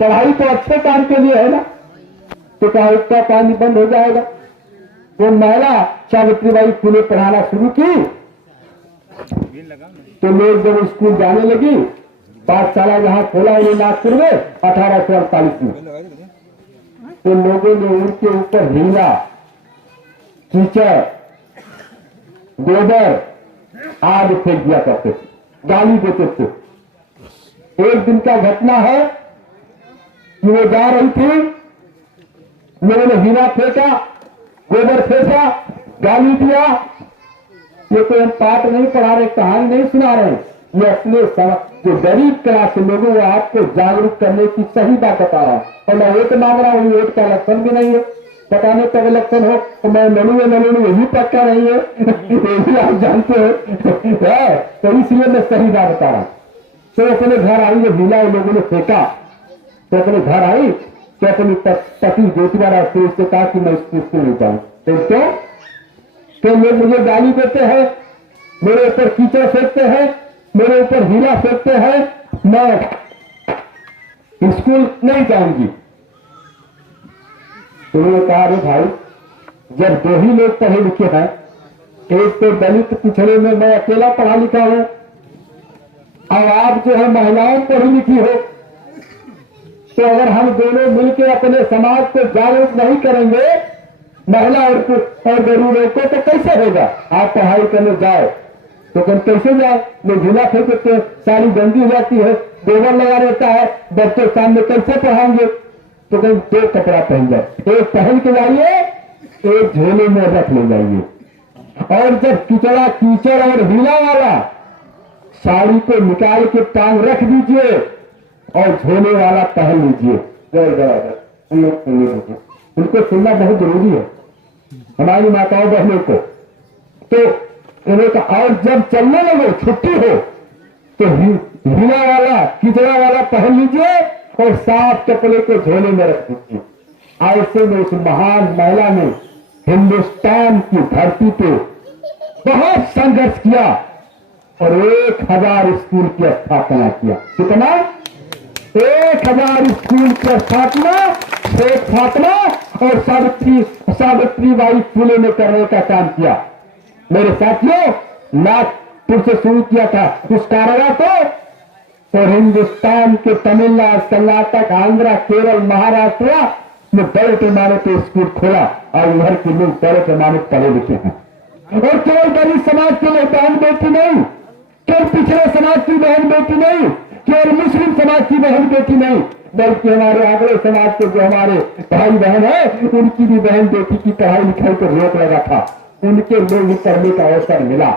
पढ़ाई तो अच्छे काम के लिए है ना, तो कहा उसका पानी बंद हो जाएगा। वो महिला सावित्रीबाई फुले पढ़ाना शुरू की, तो लोग जब स्कूल जाने लगी, पाठशाला जहां खोला उन्हें नागपुर में 1848 में, तो लोगों ने उनके ऊपर हीरा, कीचड़, गोबर आदि फेंक दिया करते थे, गाली देते थे। एक दिन का घटना है कि वो जा रही थी, लोगों ने हीरा फेंका, गोबर फेंका, गाली दिया। ये तो हम पाठ नहीं पढ़ा रहे, कहानी नहीं सुना रहे, ये अपने जो गरीब क्लास के लोगों को आपको जागरूक करने की सही बात बता रहा हूं। और मैं वोट मांग रहा हूं, वोट का लक्षण भी नहीं है, बताने का लक्षण हो तो मैं लड़ूंगा न लड़ू ये भी पक्का नहीं है, ये भी आप जानते हो। तो इसलिए मैं सही बात बता रहा हूं। तो अपने घर आई, जो हीरा लोगों ने फेंका, तो अपने घर आई, तो अपनी पति ज्योतिबा फिर उससे कहा कि मैं स्कूल नहीं जाऊं। तो लोग मुझे गाली देते हैं, मेरे ऊपर कीचड़ फेंकते हैं, मेरे ऊपर हीरा फेंकते हैं, मैं स्कूल नहीं जाऊंगी। तो उन्होंने कहा अरे भाई, जब दो ही लोग पढ़े लिखे हैं, एक तो दलित पिछड़े में मैं अकेला पढ़ा लिखा हूं, और आप जो है महिलाएं पढ़ी लिखी हो, तो अगर हम दोनों मिलकर अपने समाज को जागरूक नहीं करेंगे, महिला और गरीबों को, तो कैसे होगा। आप पढ़ाई करने जाए तो कैसे जाए, लोग झूला फेंक देते हैं, साड़ी गंदी हो जाती है, गोबर लगा रहता है, बच्चों सामने कैसे पढ़ाएंगे। तो कहीं दो कपड़ा पहन जाए, एक पहन के जाइए, एक झोले में रख ले जाइए। और जब कीचड़ और हीरा वाला साड़ी को निकाल के टांग रख दीजिए और झोले वाला पहन लीजिए। उनको सुनना बहुत जरूरी है, हमारी माताओं बहनों को। तो उन्हें कहा, और जब चलने लगे, छुट्टी हो, तो हीरा वाला कीचड़ा वाला पहन लीजिए और साफ कपड़े को झोले में रख दीजिए। ऐसे में उस महान महिला ने हिंदुस्तान की धरती पे बहुत संघर्ष किया और 1000 स्कूल की स्थापना किया। कितना? 1000 स्कूल की स्थापना शेख फातिमा और सावित्रीबाई फुले ने करने का काम किया। मेरे साथियों, नागपुर से शुरू किया था उस कारोबार को, और हिंदुस्तान के तमिलनाडु, कर्नाटक, आंध्रा, केरल, महाराष्ट्र में बड़े पैमाने पर स्कूल खोला और उधर के लोग बड़े पैमाने पढ़े लिखे हैं। और केवल गरीब समाज के लोग बहन बेटी नहीं, केवल पिछड़े समाज की बहन बेटी नहीं, केवल मुस्लिम समाज की बहन बेटी नहीं, बल्कि हमारे आगरे समाज के जो हमारे भाई बहन है, उनकी भी बहन बेटी की पढ़ाई लिखाई पर रोक लगा था। उनके लोग पढ़ने का अवसर मिला,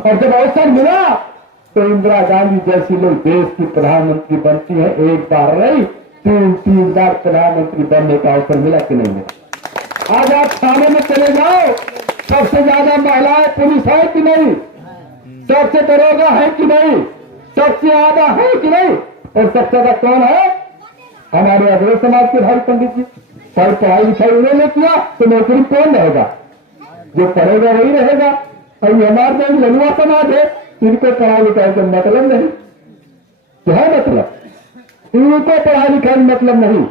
और जब अवसर मिला तो इंदिरा गांधी जैसी लोग देश की प्रधानमंत्री बनती है, एक बार नहीं, 3 बार प्रधानमंत्री बनने का अवसर मिला कि नहीं मिला। आज आप थाने में चले जाओ, सबसे ज्यादा महिलाएं पुलिस है कि नहीं, सबसे दरोगा है कि नहीं, सबसे ज्यादा है कि नहीं, और सबसे ज्यादा कौन है? हमारे अग्रणी समाज के भाई पंडित जी। पर पढ़ाई लिखाई उन्होंने किया तो नौकरी कौन रहेगा? जो पढ़ेगा वही रहेगा। और ये हमारे जो लनुआ समाज है, इनको पढ़ाई लिखाई का मतलब नहीं। क्या है मतलब? इनको पढ़ाई लिखाई मतलब नहीं,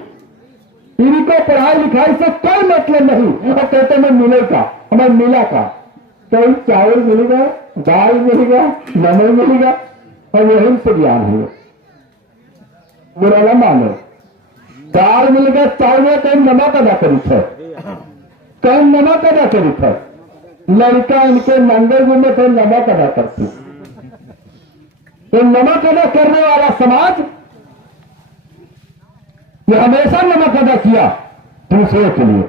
इनको पढ़ाई लिखाई से कोई मतलब नहीं। और कहते मैं मिलेगा, हमें मिला का कहीं चावल मिलेगा, दाल मिलेगा, नमक मिलेगा, और यही से ज्ञान है। बुरा न मानो, दाल मिलेगा, चावल कहीं नमक अदा करी है, कहीं नमक अदा करी है। लड़का इनके मंगल में तो नमक अदा करती, तो नमक अदा करने वाला समाज ये हमेशा नमक अदा किया दूसरों के लिए,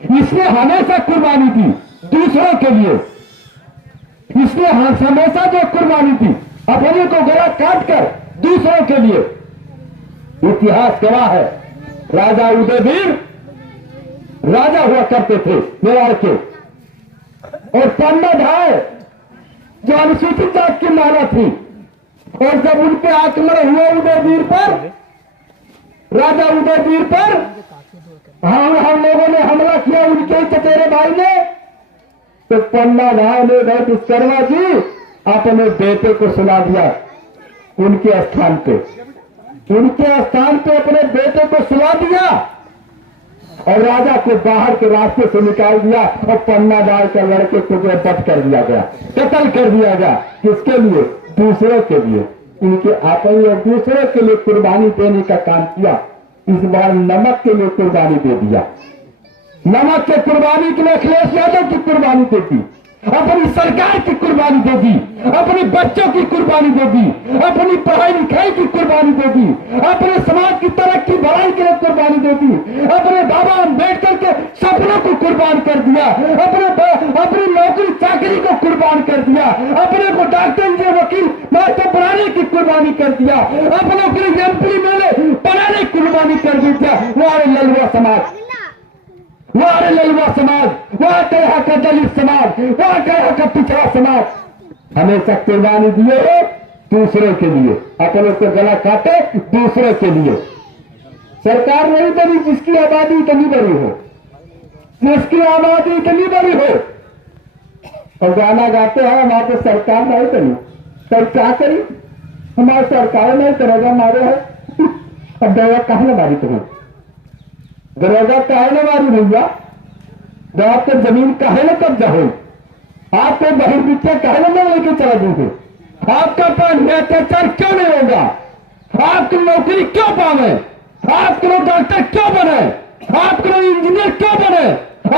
इसने हमेशा कुर्बानी दी दूसरों के लिए, इसने हमेशा जो कुर्बानी दी अपने को गला काट कर दूसरों के लिए। इतिहास गवाह है, राजा उदयवीर राजा हुआ करते थे मेवाड़ के, और पन्ना धाय जो अनुसूचित जात की महिला थी, और जब उनके आक्रमण हुए उदयवीर पर, राजा उदयवीर पर हम लोगों ने हमला किया, उनके ही चचेरे भाई ने, तो पन्ना धाय ने गए विश्वकर्मा जी अपने बेटे को सुना दिया उनके स्थान पे। उनके स्थान पे अपने बेटे को सुला दिया और राजा को बाहर के रास्ते से निकाल दिया और पन्ना डालकर लड़के को जो बट कर दिया गया, कत्ल कर दिया गया। किसके लिए? दूसरों के लिए। इनके आपने और दूसरों के लिए कुर्बानी देने का काम किया। इस बार नमक के लिए कुर्बानी दे दिया। नमक के कुर्बानी के लिए अखिलेश यादव की कुर्बानी दे दी, अपनी सरकार की कुर्बानी दे दी, अपने बच्चों की कुर्बानी दे दी, अपनी पढ़ाई लिखाई की कुर्बानी दे दी, अपने समाज की तरक्की भलाई के लिए कुर्बानी दे दी, अपने बाबा अम्बेडकर के सपनों को कुर्बान कर दिया, अपनी नौकरी चाकरी को कुर्बान कर दिया, अपने को डॉक्टर इंजीनियर वकील मास्टर बनाने की कुर्बानी कर दिया, अपनों के लिए एमपी मेले बनाने की कुर्बानी कर दिया। वो ललुआ समाज, वहां ललुआ समाज, वहां का यहाँ का दलित समाज, वहां का यहाँ का पिछड़ा समाज हमेशा कुर्बानी दिए हो दूसरे के लिए, अपने को गला काटे दूसरे के लिए। सरकार नहीं बनी जिसकी आबादी इतनी बड़ी हो, जिसकी आबादी इतनी बड़ी हो, और गाना गाते हैं हमारे तो सरकार नहीं बनी, तब क्या करी? हमारी सरकार नहीं करेगा मारे है। अब दया कहा ना मारी तुम्हें, दरोगा काहे न मारी भैया? जब आपको जमीन काहे न कब्जा हो, आपको बहिर्भिक्षा काहे न लेके चला देंगे, आपका पर अत्याचार क्यों नहीं होगा, आपकी नौकरी क्यों पावे, आपके लोग डॉक्टर क्यों बने, आपके लोग इंजीनियर क्यों बने,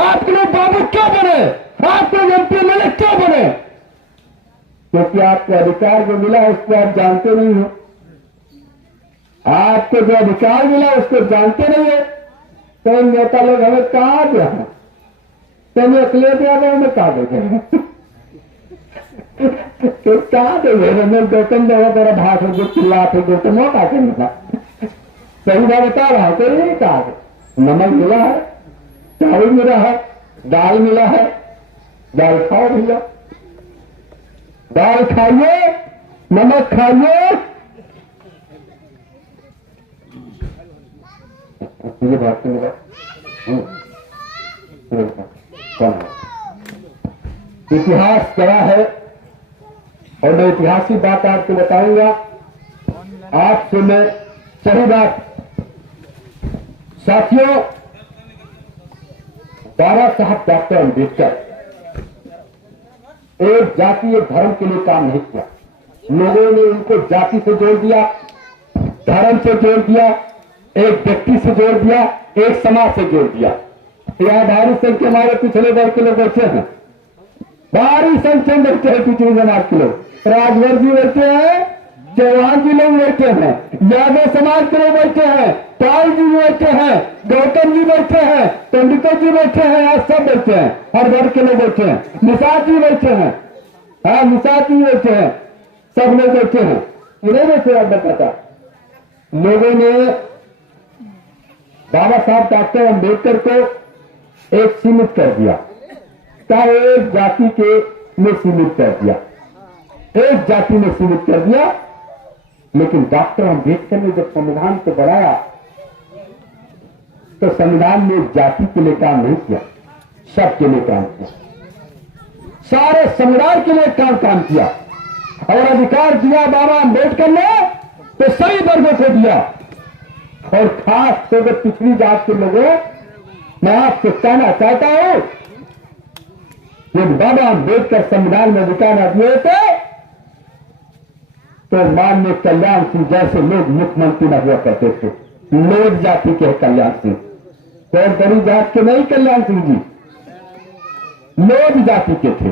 आपके लोग बाबू क्यों बने, आपके लोग एमपी एमएलए क्यों बने? क्योंकि आपको अधिकार जो मिला उसको आप जानते नहीं हो। आपको जो अधिकार मिला उसको जानते नहीं है। तो नेता लोग हमें कहा गया है, तुम्हें अखिलेश यादव हमें कहा देंगे तो कहा देंगे रमेश गौतम देगा तेरा भाषण जो चिल्ला थे गौतम वो कहा मिला, सही बात बता रहा है। तो ये कहा नमक मिला है, चावल मिला है, दाल मिला है, दाल खाओ भैया, दाल खाइए, नमक खाइए। मुझे बात तो मिला इतिहास क्या है, और मैं ऐतिहासिक बात आपको बताऊंगा। आपसे मैं सही बात, साथियों, बाबा साहब डॉक्टर अम्बेडकर एक जाति एक धर्म के लिए काम नहीं किया। लोगों ने उनको जाति से जोड़ दिया, धर्म से जोड़ दिया, एक व्यक्ति से जोड़ दिया, एक समाज से जोड़ दिया। यहाँ भारी संख्या हमारे पिछले वर्ग के लोग बैठे हैं, भारी संख्या में बैठे हैं पिछले समाज के लोग, राजभर जी बैठे हैं, चौहान जी लोग बैठे हैं, यादव समाज के लोग बैठे हैं, पाल जी बैठे हैं, गौतम जी बैठे हैं, तेंदुलकर जी बैठे हैं, आज सब बैठे हैं, हर वर्ग के लोग बैठे हैं, निषाद जी बैठे हैं, हाँ निषाद जी बैठे हैं, सब लोग बैठे हैं। नहीं बैठे आप बताता, लोगों ने बाबा साहब डॉक्टर अम्बेडकर को एक सीमित कर दिया, क्या एक जाति के में सीमित कर दिया, एक जाति में सीमित कर दिया। लेकिन डॉक्टर अम्बेडकर ने जब संविधान को बनाया तो संविधान में जाति के लिए काम नहीं किया, सबके लिए काम किया, सारे समुदाय के लिए काम किया। और अधिकार दिया बाबा अम्बेडकर ने तो सभी वर्गों को दिया, और खास तौर पर पिछड़ी जात के लोगों, मैं आपसे कहना चाहता हूं कि बाबा अम्बेडकर संविधान में अधिकार न दिए थे तो माननीय कल्याण सिंह जैसे लोग मुख्यमंत्री न हुआ करते थे। लोग जाति के कल्याण सिंह, तो बड़ी जात के नहीं कल्याण सिंह जी, लोग जाति के थे।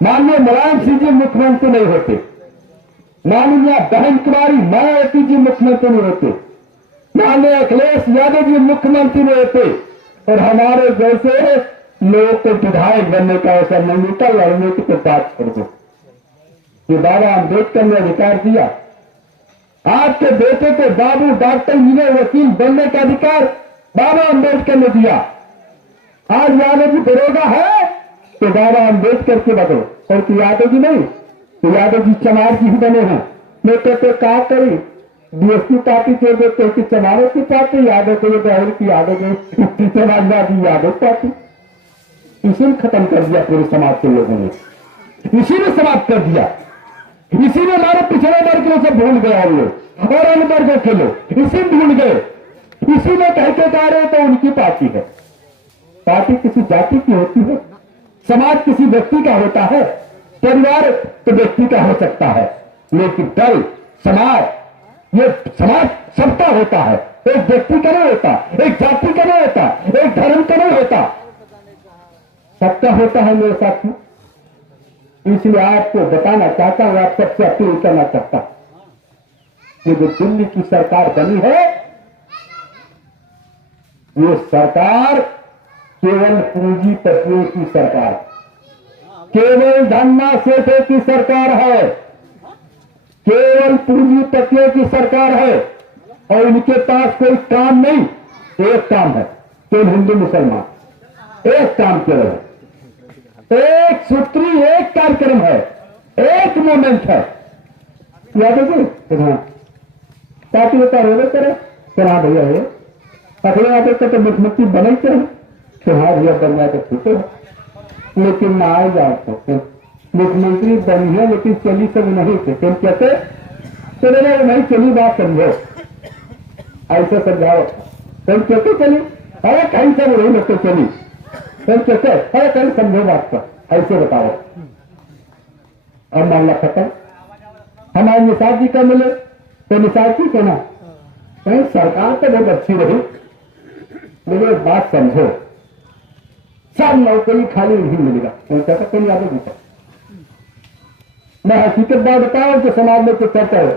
माननीय मुलायम सिंह जी मुख्यमंत्री नहीं होते, माननीय बहन कुमारी मायावती जी मुख्यमंत्री नहीं होते, माननीय अखिलेश यादव जी मुख्यमंत्री नहीं होते, और हमारे जैसे लोगों को विधायक बनने का अवसर नहीं मिलता। लड़ने की तो बात कर दो, ये बाबा अम्बेडकर ने अधिकार दिया। आपके बेटे को बाबू डॉक्टर इंजीनियर वकील बनने का अधिकार बाबा अम्बेडकर ने दिया। आज यादव जी दरोगा है तो बाबा अम्बेडकर के बदलो, और कि यादव जी नहीं तो यादव जी चमार जी ही बने हैं। मैं तो क्या करी, बीएसपी पार्टी छोड़ देते कि चमारों की पार्टी, यादव को राहुल की यादव को समाजवादी यादव पार्टी, इसी ने खत्म कर दिया पूरे समाज के लोगों ने, इसी ने समाप्त कर दिया। इसी में हमारे पिछड़े वर्ग को सब भूल गए हम लोग, और अन्य वर्गों के लोग इसी में भूल गए। इसी में कहते जा रहे तो उनकी पार्टी है। पार्टी किसी जाति की होती है, समाज किसी व्यक्ति का होता है, परिवार तो व्यक्ति का हो सकता है, लेकिन दल समाज, ये समाज सबका होता है। एक व्यक्ति का नहीं होता, एक जाति का नहीं होता, एक धर्म का नहीं होता, सबका होता है मेरे साथी। इसलिए आपको बताना चाहता हूं, आप सबसे अपील करना चाहता हूं कि जो दिल्ली की सरकार बनी है, ये सरकार केवल पूंजीपतियों की सरकार, केवल धन्ना सेठों की सरकार है, केवल पूंजीपतियों की सरकार है, और इनके पास कोई काम नहीं। एक काम है, केवल हिंदू मुसलमान, एक काम केवल है, एक सूत्री, एक कार्यक्रम है, एक मोमेंट है। याद है पार्टी होता है करे तो हाँ भैया है, अगले आते तो मुख्यमंत्री बने चाहिए तो हाँ भैया बन जाए तो ठीक है, लेकिन ना आए जाते मुख्यमंत्री बनी है लेकिन चली सब नहीं थे, क्यों कहते चले नहीं चली, बात समझो, ऐसे समझाओ। कहीं कहते चली, अरे कहीं से नहीं लगते चली, कहीं कहते अरे कहीं समझो बात का, ऐसे बताओ। और मामला खत्म। हमारे निषाद जी का मिले तो निषाद जी कहना कहीं सरकार तो बहुत अच्छी रही, लेकिन एक बात समझो, सब नौकरी खाली नहीं मिलेगा, कहता कहीं आगे भी। मैं हकीकत बात बताऊं तो समाज में कुछ चर्चा है,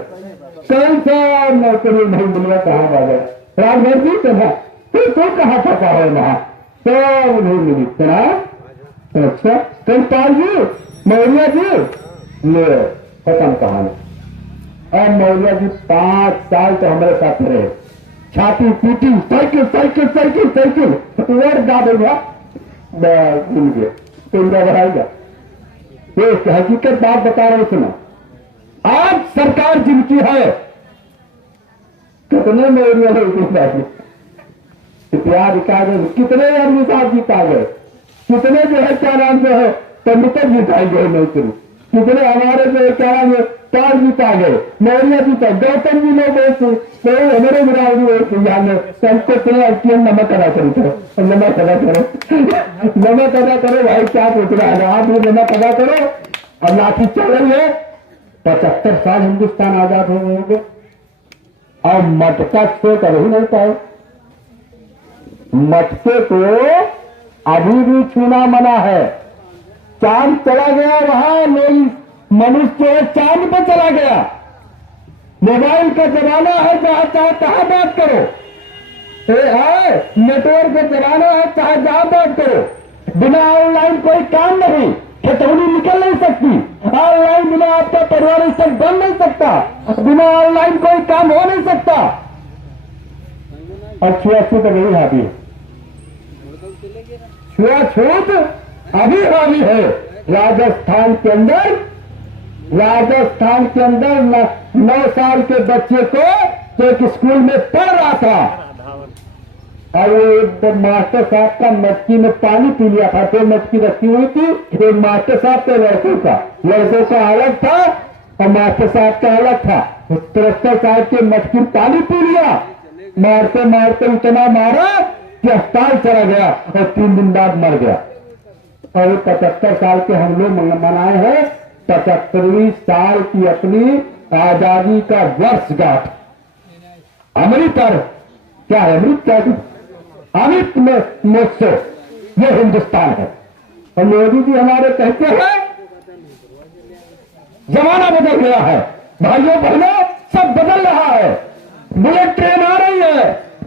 कहीं सा नौकरी नहीं मिलेगा, कहां बात है राजभर जी कहना फिर तो कहां फंसा है वहां, सब नहीं मिली सुना। अच्छा कंपाल जी, मौर्या जी, ले खत्म कहानी। और मौर्या जी 5 साल तो हमारे साथ रहे, छाती PT, cycle cycle cycle cycle word गा देगा, मिल गया तो बढ़ाएगा। ये हकीकत बात बता रहे सुनो, आज सरकार जिनकी है, कितने मौर्या लोग इतिहास दिखा गए, कितने अनुसार जीता गए, कितने जो है क्या नाम जो है पंडित जिताई गए नौकरी, कितने हमारे जो है क्या नाम है पार जीता गए, मौर्य जीता, गौतम जी लोग तो हमारे बिरादरी सबको चलो नमक अदा करो, नमक अदा करो, नमक अदा करो भाई, क्या पूछ रहा है आप, नमक अदा करो। और लाठी चल रही है, 75 साल हिंदुस्तान आजाद हो गए और मटका से कर ही नहीं पाए, मटके को अभी भी छूना मना है। चांद चला गया, वहां लोग मनुष्य चांद पे चला गया, मोबाइल का जमाना है, जहां चाहे तहां बात करो, नेटवर्क का जमाना है, चाहे जहां बात करो, बिना ऑनलाइन कोई काम नहीं, खतौनी निकल नहीं सकती, ऑनलाइन बिना आपका परिवार स्तर बन नहीं सकता, बिना ऑनलाइन कोई काम हो नहीं सकता। और छुआछूत नहीं हावी, छुआछूत अभी हावी है राजस्थान के अंदर। राजस्थान के अंदर 9 साल के बच्चे को जो एक स्कूल में पढ़ रहा था और वो एक मास्टर साहब का मटकी में पानी पी लिया था, तो मटकी रखी हुई थी, एक मास्टर साहब के लड़कों का अलग था और मास्टर साहब का अलग था। 73 साल के मटकी में पानी पी लिया, मारते मारते इतना मारा कि अस्पताल चला गया और 3 दिन बाद मर गया। और 75 साल के हम लोग मनाए हैं 75वीं साल की अपनी आजादी का वर्षगांठ। अमृत क्या है, अमृत क्या है, अमृत महोत्सव, ये हिंदुस्तान है। और मोदी जी हमारे कहते हैं जमाना बदल गया है, भाइयों बहनों सब बदल रहा है, बुलेट ट्रेन आ रही है,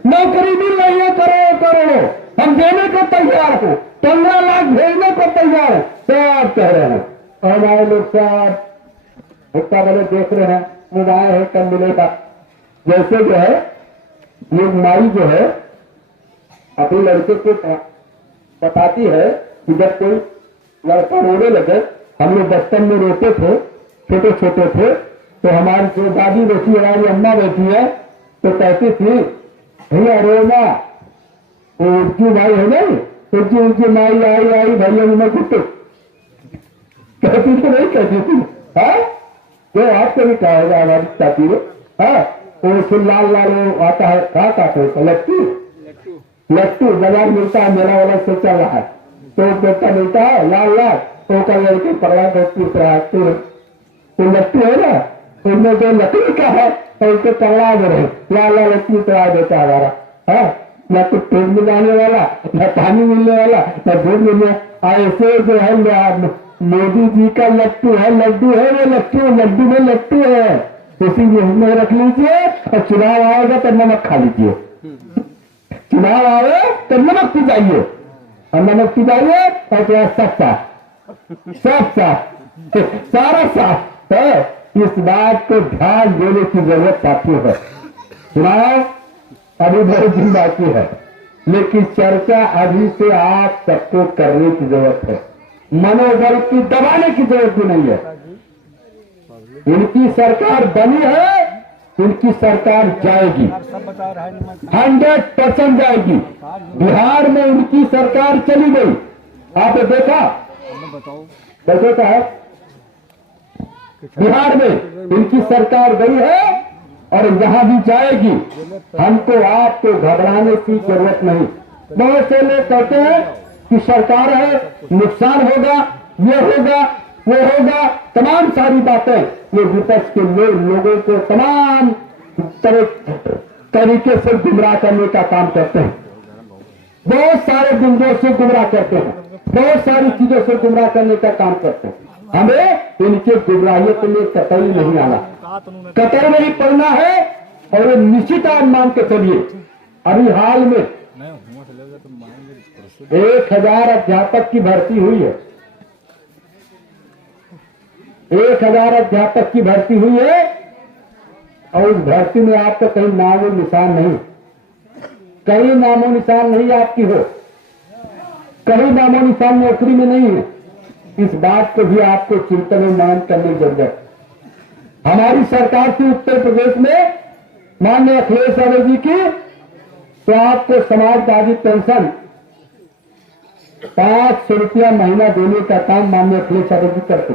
नौकरी मिल रही है करोड़ों करोड़ों, हम देने को तैयार हो, 15 लाख भेजने को तैयार है, सब कह रहे हैं। और हमारे लोग सब इतना बड़े देख रहे हैं, वो आए हैं कब मिलेगा। जैसे जो है ये माई जो है अपने लड़के को बताती है कि जब कोई लड़का रोने लगे, हम लोग बचपन में रोते थे, छोटे छोटे थे, तो हमारी जो दादी बैठी है, हमारी अम्मा बैठी है, तो कहती थी भैया रोना, वो उर्जू भाई है नहीं, उर्जू माई आई भैया मैं कुछ कहती थी नहीं कहती थी, जो आपको भी कहा होगा हमारी चाची ने, हाँ तो उसको लाल लाल वो आता है, कहा कहते हैं लट्टू, लट्टू बाजार मिलता है, मेला वाला से चल रहा है, तो बेटा मिलता है लाल लाल, तो का लड़के पकड़ा तो लट्टू है ना, उनमें जो लकड़ी का है तो उसको पकड़ा दे रहे, लाल लाल लट्टू पकड़ा देता है हमारा, है न तो पेट में जाने वाला, न पानी मिलने वाला, न दूध मिलने, ऐसे जो है मोदी जी का लट्टू है, लड्डू है, वो लट्टू लड्डू में लट्टू है, उसी में रख लीजिए और चुनाव आएगा तो नमक खा लीजिए, चुनाव आए तो नमक पी जाइए, और नमक पी जाइए और जो सब साफ सारा साफ है। इस बात को ध्यान देने की जरूरत साथियों है। चुनाव अभी बहुत दिन बाकी है, लेकिन चर्चा अभी से आप सबको करने की जरूरत है, मनोबल की दबाने की जरूरत भी नहीं है। इनकी सरकार बनी है, इनकी सरकार जाएगी, 100% जाएगी। बिहार में इनकी सरकार चली गई, आपने देखा, देखा है बिहार में इनकी सरकार गई है और जहां भी जाएगी, हमको आपको घबराने की जरूरत नहीं। बहुत से लोग कहते हैं कि सरकार है, नुकसान होगा, ये होगा, वो होगा, तमाम सारी बातें ये विपक्ष के लोगों को तमाम तरीके से गुमराह करने का काम करते हैं, बहुत सारे बिंदुओं से गुमराह करते हैं, बहुत सारी चीजों से गुमराह करने का काम करते हैं। हमें इनके गुमराहियों के लिए कतई नहीं आना, कतई नहीं पढ़ना है, और ये निश्चित आप मान के चलिए, अभी हाल में 1000 अध्यापक की भर्ती हुई है, 1000 अध्यापक की भर्ती हुई है, और उस भर्ती में आपका कहीं नामो निशान नहीं, कहीं नामो निशान नहीं आपकी हो, कहीं नामो निशान नौकरी में नहीं है। इस बात को भी आपको चिंतन में मान करने की जरूरत है। हमारी सरकार थी उत्तर प्रदेश में माननीय अखिलेश यादव जी की, तो आपको समाजवादी पेंशन 500 रुपया महीना देने का काम माननीय अखिलेश यादव जी करते,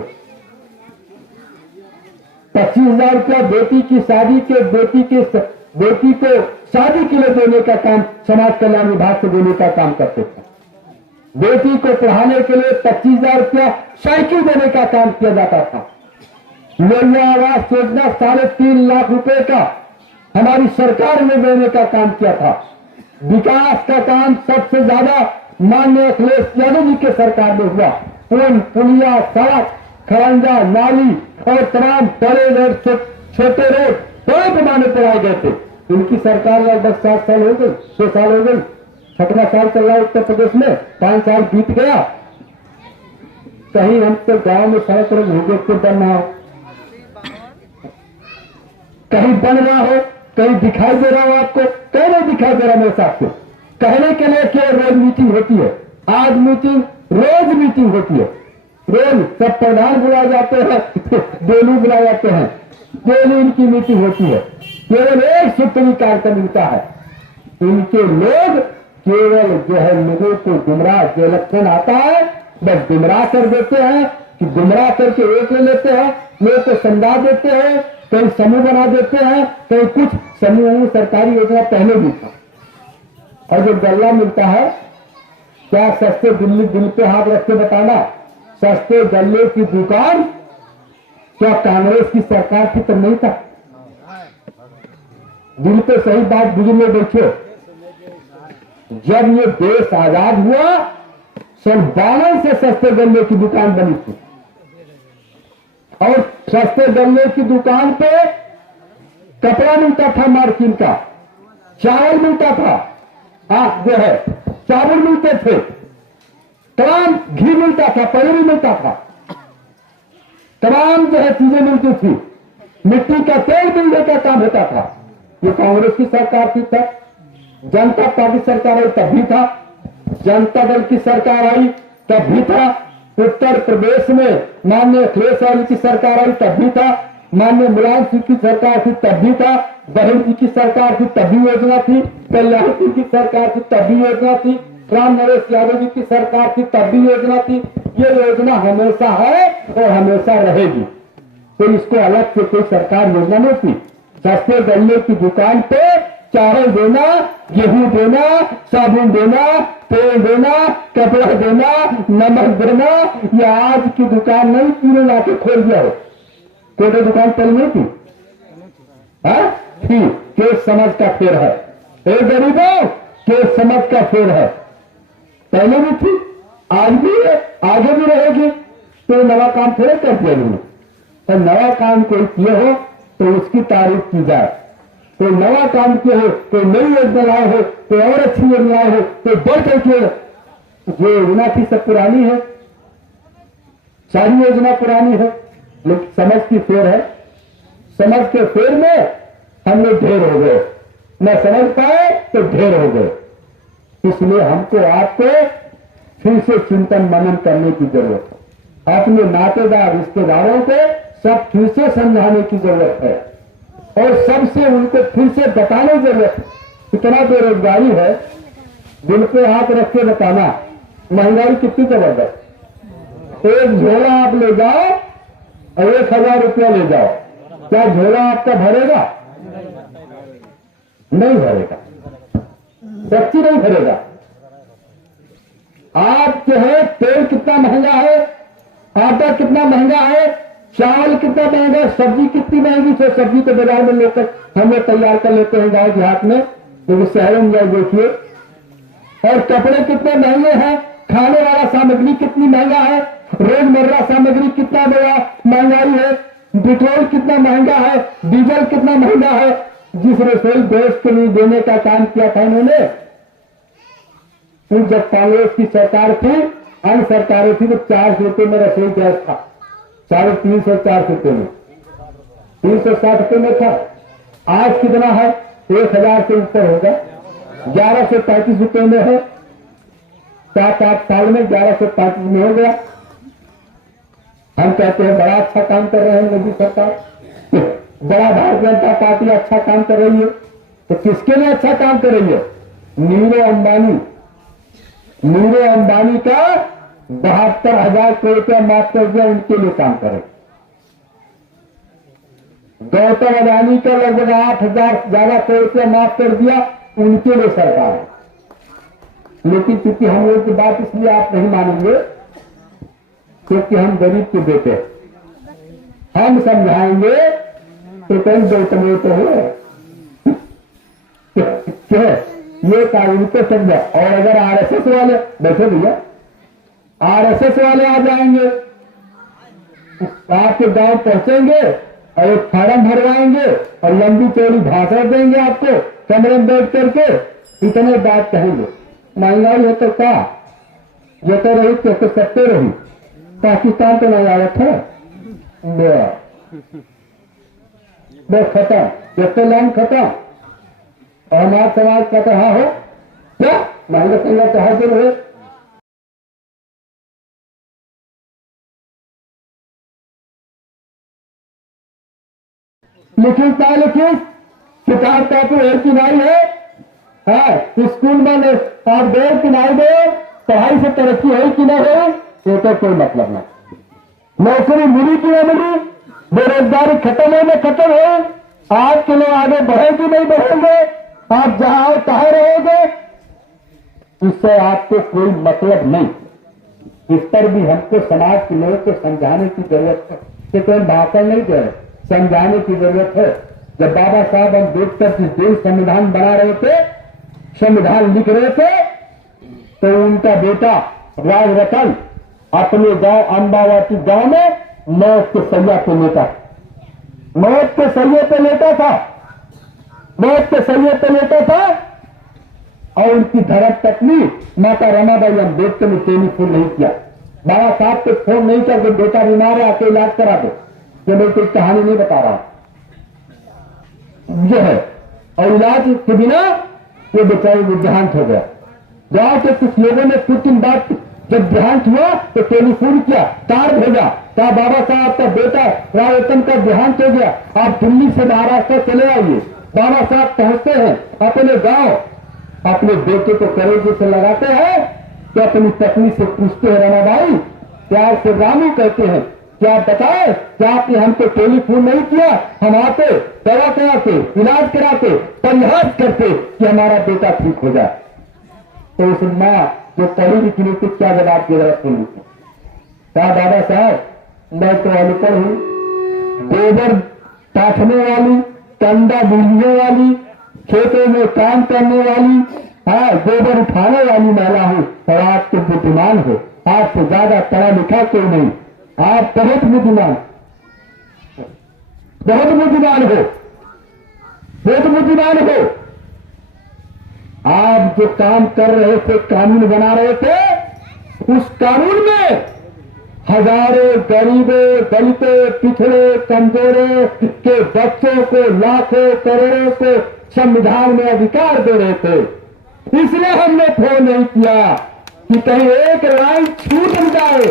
25,000 रुपया बेटी की शादी के बेटी को शादी के लिए देने का काम समाज कल्याण विभाग से देने का काम करते थे। बेटी को पढ़ाने के लिए 25,000 रुपया साइकिल देने का काम किया जाता था। लोहिया आवास योजना 3.5 लाख रुपए का हमारी सरकार ने देने का काम किया था। विकास का काम सबसे ज्यादा माननीय अखिलेश यादव जी के सरकार में हुआ। पुल, पुलिया, सड़क, खरंजा, नाली और तमाम बड़े रोड, छोटे रोड बड़े पैमाने पर आए गए थे। इनकी सरकार लगभग 7 साल हो गए, 6 साल हो गए, 17 साल चल रहा है उत्तर प्रदेश में, 5 साल बीत गया, कहीं हम तो गांव में सड़क पर भूगे को बन रहा हो, कहीं बन रहा हो, कहीं दिखाई दे रहा हो आपको, कहीं नहीं दिखाई दे रहा मेरे साथ को। कहने के लिए क्या रोज मीटिंग होती है, आज मीटिंग, रोज मीटिंग होती है, रोज सब प्रधान बुलाए जाते हैं, डेली बुलाए जाते हैं, डेली इनकी मीटिंग होती है। केवल एक सूत्री कार्यक्रम मिलता है। इनके लोग केवल जो है लोगों को गुमराह, जो इलेक्शन आता है बस गुमराह कर देते हैं, कि गुमराह करके वोट ले लेते हैं, लोगों को समझा देते हैं, कहीं समूह बना देते हैं, कहीं कुछ समूह सरकारी योजना पहले भी था। और जो गल्ला मिलता है, क्या सस्ते दिल पे हाथ रख के बताना, सस्ते गल्ले की दुकान क्या कांग्रेस की सरकार की तो नहीं था? दिल पे सही बात बुजुर्ग में बैठो। जब ये देश आजाद हुआ, 52 से सस्ते गल्ले की दुकान बनी थी, और सस्ते गल्ले की दुकान पे कपड़ा मिलता था मार्किन का, चावल मिलता था, जो है चावल मिलते थे, तमाम घी मिलता था, पनीर मिलता था, तमाम जो है चीजें मिलती थी, मिट्टी का तेल मिलने का काम होता था। ये कांग्रेस की सरकार थी तब, जनता पार्टी सरकार आई तब भी था, जनता दल की सरकार आई तब भी था, उत्तर प्रदेश में माननीय अखिलेश यादव की सरकार आई तब भी था, माननीय मुलायम सिंह की सरकार थी तब भी था, बहन जी की सरकार थी तब भी योजना थी, कल्याण सिंह की सरकार थी तब भी योजना थी, राम नरेश यादव जी की सरकार थी तब भी योजना थी। ये योजना हमेशा है और हमेशा रहेगी। तो इसको अलग से कोई सरकार योजना नहीं थी। सस्ते गल्ले की दुकान पे चावल देना, गेहूं देना, साबुन देना, तेल देना, कपड़ा देना, नमक देना, ये आज की दुकान नहीं, पूरे लाके खोल दिया हो। कोई दुकान पहले नहीं थी, थी। केस समझ का फेर है, गरीबों केस समझ का फेर है। पहले भी थी, आज भी है, आगे भी रहेगी। तो नवा काम थोड़े कर दिया उन्होंने। तो नया काम कोई किए हो तो उसकी तारीफ की जाए। कोई नया काम किए हो, कोई नई योजना लाए हो, कोई और अच्छी योजना लाए हो, तो बढ़ करके जो योजना थी सब पुरानी है, सारी योजना पुरानी है, लेकिन समझ की फेर है। समझ के फेर में हम लोग ढेर हो गए, न समझ पाए तो ढेर हो गए। इसलिए हमको आपको फिर से चिंतन मनन करने की जरूरत है। अपने नातेदार रिश्तेदारों को सब फिर से समझाने की जरूरत है और सबसे उनको फिर से बताने की जरूरत है। इतना बेरोजगारी है, दिल पे हाथ रख के बताना, महंगाई कितनी जबरदस्त। एक झोला आप ले जाओ और 1000 रुपया ले जाओ, क्या झोला आपका भरेगा? नहीं भरेगा, सच्ची नहीं भरेगा। आप जो है तेल कितना महंगा है, आटा कितना महंगा है, चावल कितना महंगा, सब्जी कितनी महंगी है। सब्जी तो बाजार में लेकर हम लोग तैयार कर लेते हैं गांव देहात में, क्योंकि शहरों में जाए देखिए। और कपड़े कितने महंगे हैं, खाने वाला सामग्री कितनी महंगा है, रोजमर्रा सामग्री कितना बड़ा महंगाई है, पेट्रोल कितना महंगा है, डीजल कितना महंगा है। जिस रसोई देश के लिए देने का काम किया था उन्होंने, जब कांग्रेस की सरकार थी, अन्य सरकारें थी, तो 400 रुपये में रसोई गैस था, 350 400 रुपये में, 360 रुपये में था। आज कितना है? 1000 से ऊपर होगा, 1135 रुपये में है। 7-8 साल में 1135 में हो गया। हम कहते हैं बड़ा अच्छा काम कर रहे हैं मोदी सरकार, बड़ा भारतीय जनता पार्टी अच्छा काम कर रही है। तो किसके लिए अच्छा काम कर रही है? नीरव अंबानी का 72,000 करोड़ रुपया माफ कर दिया, उनके लिए काम करें। गौतम अडानी का लगभग 8,000 ज्यादा करोड़ रुपया माफ कर दिया, उनके लिए सरकार है। लेकिन चूंकि हम लोग की बात इसलिए आप नहीं मानेंगे क्योंकि हम गरीब के बेटे, हम समझाएंगे तो कहीं गौतम तो है ये कानून को समझा। और अगर आरएसएस वाले बैठे भैया, आरएसएस वाले आ जाएंगे, आपके गांव पहुंचेंगे और एक फार्म भरवाएंगे और लंबी चौड़ी भाषण देंगे आपको कमरे में बैठ करके, इतने बात कहेंगे। महंगाई है तो क्या, जते रही तो सत्ते रही, पाकिस्तान तो नहीं आया था, बस खत्म, जते लाइन खत्म। और हमारा समाज का तो हाँ हो क्या महंगा संगा चाहे दिन है। लिखित ना लिखित किताब कॉपी और किनाई है, स्कूल में आप दे किनाई दे, पढ़ाई से तरक्की है कि ना हो, ये तो कोई मतलब नहीं। नौकरी मिली कि नहीं मिली, बेरोजगारी खत्म हो न खत्म हो, आज के लोग आगे बढ़े कि नहीं बढ़ेंगे, आप जहां आओ तहां रहोगे, इससे आपको कोई मतलब नहीं। इस पर भी हमको समाज के लोगों को समझाने की जरूरत है। कि कोई भाषण नहीं दे रहे, समझाने की जरूरत है। जब बाबा साहब अम्बेडकर जिस दिन संविधान बना रहे थे, संविधान लिख रहे थे, तो उनका बेटा राजरतन अपने गांव अम्बावाटी गांव में मौत के सैया पे लेटा, मौत के सैये पे लेटा था, मौत के सैये पे लेटा था। और उनकी धर्म पत्नी माता रमाबाई अम्बेडकर ने टेलीफोन नहीं किया, बाबा साहब को फोन नहीं किया कि बेटा बीमार है आके इलाज करा दो, कि मैं कोई कहानी नहीं बता रहा जो है। और इलाज के बिना वो बेचारे को देहांत हो गया। गांव के कुछ लोगों ने कुछ दिन बाद जब देहांत हुआ तो टेलीफोन किया, तार भेजा, कहा बाबा साहब का बेटा राजरतन का देहांत हो गया, आप दिल्ली से महाराष्ट्र चले आइए। बाबा साहब पहुंचते हैं अपने गांव, अपने बेटे को कलेजे से लगाते हैं, तो अपनी पत्नी से पूछते हैं रमाबाई, प्यार से रामू कहते हैं, क्या आप बताए? क्या आपने हमको टेलीफोन नहीं किया? हम आते, दवा कराते, इलाज कराते, प्रयास करते कि हमारा बेटा ठीक हो जाए। तो उस माँ जो पढ़ी लिखी नहीं थी क्या जवाब दे रहा सुन लीजिए। कहा दादा साहब मैं तो अनपढ़ हूं, गोबर पाथने वाली, कंडा बुनने वाली, खेतों में काम करने वाली, हाँ गोबर उठाने वाली महिला हूं, और आप तो बुद्धिमान हो, आपसे ज्यादा पढ़ा लिखा कोई नहीं, आप बहुत बुद्धिमान, बहुत बुद्धिमान हो, बहुत बुद्धिमान हो। आप जो काम कर रहे थे, कानून बना रहे थे, उस कानून में हजारों गरीबों, दलितों, पिछड़े, कमजोरों के बच्चों को, लाखों करोड़ों को संविधान में अधिकार दे रहे थे। इसलिए हमने फोन नहीं किया कि कहीं एक लाइन छूट न जाए,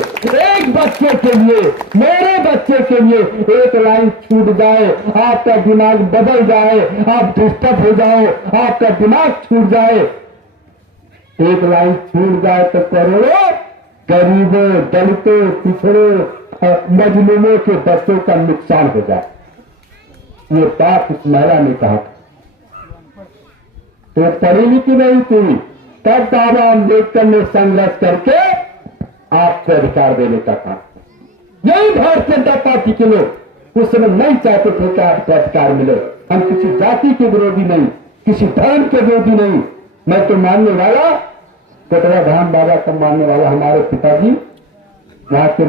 एक बच्चे के लिए, मेरे बच्चे के लिए एक लाइन छूट जाए, आपका दिमाग बदल जाए, आप डिस्टर्ब हो जाओ, आपका दिमाग छूट जाए, एक लाइन छूट जाए तो करोड़ों गरीबों, दलितों, पिछड़े, मजलूमों के बच्चों का नुकसान हो जाए। ये बात उस महिला ने कहा था। तो पढ़ी लिखी नहीं थी, तब बाबा अम्बेडकर ने संघर्ष करके आपको अधिकार देने का काम। यही भारतीय जनता पार्टी के लोग उस समय नहीं चाहते थे कि आपको अधिकार मिले। हम किसी जाति के विरोधी नहीं, किसी धर्म के विरोधी नहीं। मैं तो मानने वाला, कोटरा धाम बाबा को मानने वाला, हमारे पिताजी यहाँ के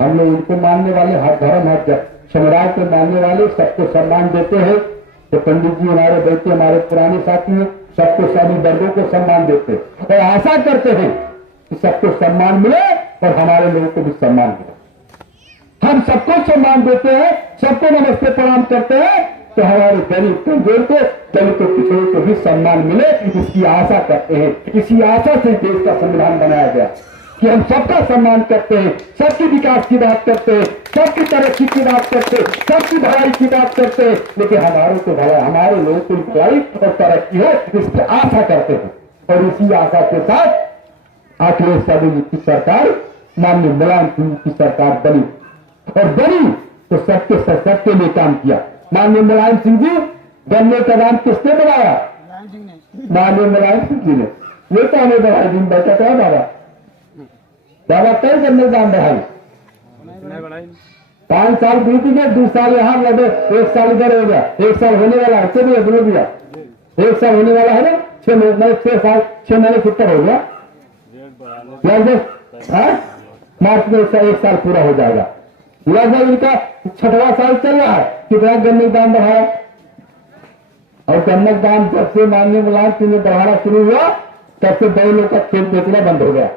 हम लोग उनको मानने वाले, हर धर्म हर समुदाय को मानने वाले, सबको सम्मान देते हैं। तो पंडित जी हमारे बेटे, हमारे पुराने साथी हैं, सबको, सभी वर्गों को सम्मान देते हैं और आशा करते हैं कि सबको सम्मान मिले और हमारे लोगों को भी सम्मान मिले। हम सबको सम्मान देते हैं, सबको नमस्ते प्रणाम करते हैं, तो हमारे गरीब कमजोर को, दलितों पिछड़ों को भी सम्मान मिले, इसकी आशा करते हैं। इसी आशा से देश का संविधान बनाया गया कि हम सबका सम्मान करते हैं, सबके विकास की बात करते हैं, सबकी तरक्की की बात करते हैं, सबकी भलाई की बात करते हैं, लेकिन हमारे को भला, हमारे लोगों को भलाई और तरक्की हो, इसकी आशा करते हैं। और इसी आशा के साथ अखिलेश यादव जी की सरकार, माननीय मुलायम सिंह की सरकार बनी, और बनी तो सबके लिए काम किया। माननीय मुलायम सिंह जी, गन्ने का दाम किसने बढ़ाया? माननीय मुलायम सिंह जी ने। ये तो हमें बढ़ाई, दिन बैठा था बाबा, बाबा कई गन्ने का दाम बढ़ाई। 5 साल बीत गए, 2 साल यहाँ लगे, 1 साल इधर हो गया, 1 साल होने वाला है, चलिए बोल दिया 1 साल होने वाला है ना, 6 महीने 6 महीने से ऊपर हो गया लगभग। मार्च में 1 साल पूरा हो जाएगा, लगभग इनका 6वां साल चल रहा है। कितना गन्ने का दाम बढ़ाया, और गन्ने का दाम जब से माननीय मुलायम सिंह ने बढ़ाना शुरू हुआ, तब से बड़े लोग का खेल बेचना बंद हो गया।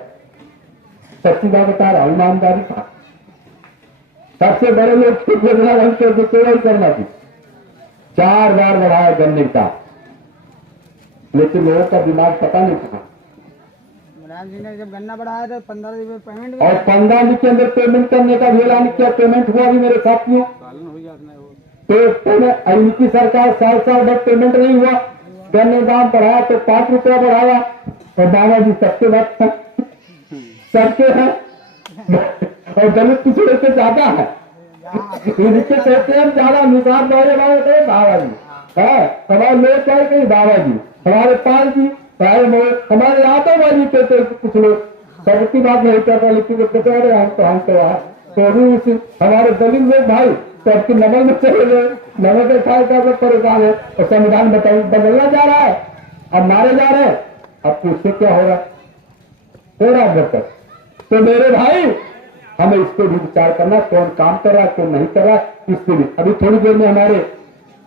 सच्ची बात बता रहा हूं, ईमानदारी था, सबसे बड़े लोग खेल बेचना बंद कर देते, वही करना थी। 4 बार बढ़ाया गन्ने का, लेकिन लोगों का दिमाग पता नहीं था। मुलायम जी ने जब गन्ना बढ़ाया था 15 दिन में पेमेंट, और 15 दिन के अंदर पेमेंट करने का भी ऐलान किया। पेमेंट हुआ भी मेरे साथियों, तो इनकी सरकार साल भर पेमेंट नहीं हुआ। गन्ने दाम बढ़ाया तो 5 रुपया बढ़ाया, और बाबा जी सबके बाद सबके हैं, और दलित पिछड़े से ज्यादा है, इनके कहते हैं ज्यादा निशान बाबा जी है, हमारे लोग क्या कहीं बाबा जी, हमारे पाल जी, हमारे आतंकवादी कहते कुछ लोग, सबकी बात नहीं करता, लेकिन कहते हैं हम तो भी हमारे दलित लोग भाई सबकी नमल में चले गए, नमक के खाए का परेशान है, और संविधान बदलना जा रहा है, अब मारे जा रहे हैं, अब पूछते क्या हो रहा है। तो मेरे भाई, हमें इस पर भी विचार करना, कौन काम कर रहा है, कौन नहीं कर रहा है, इसके भी। अभी थोड़ी देर में हमारे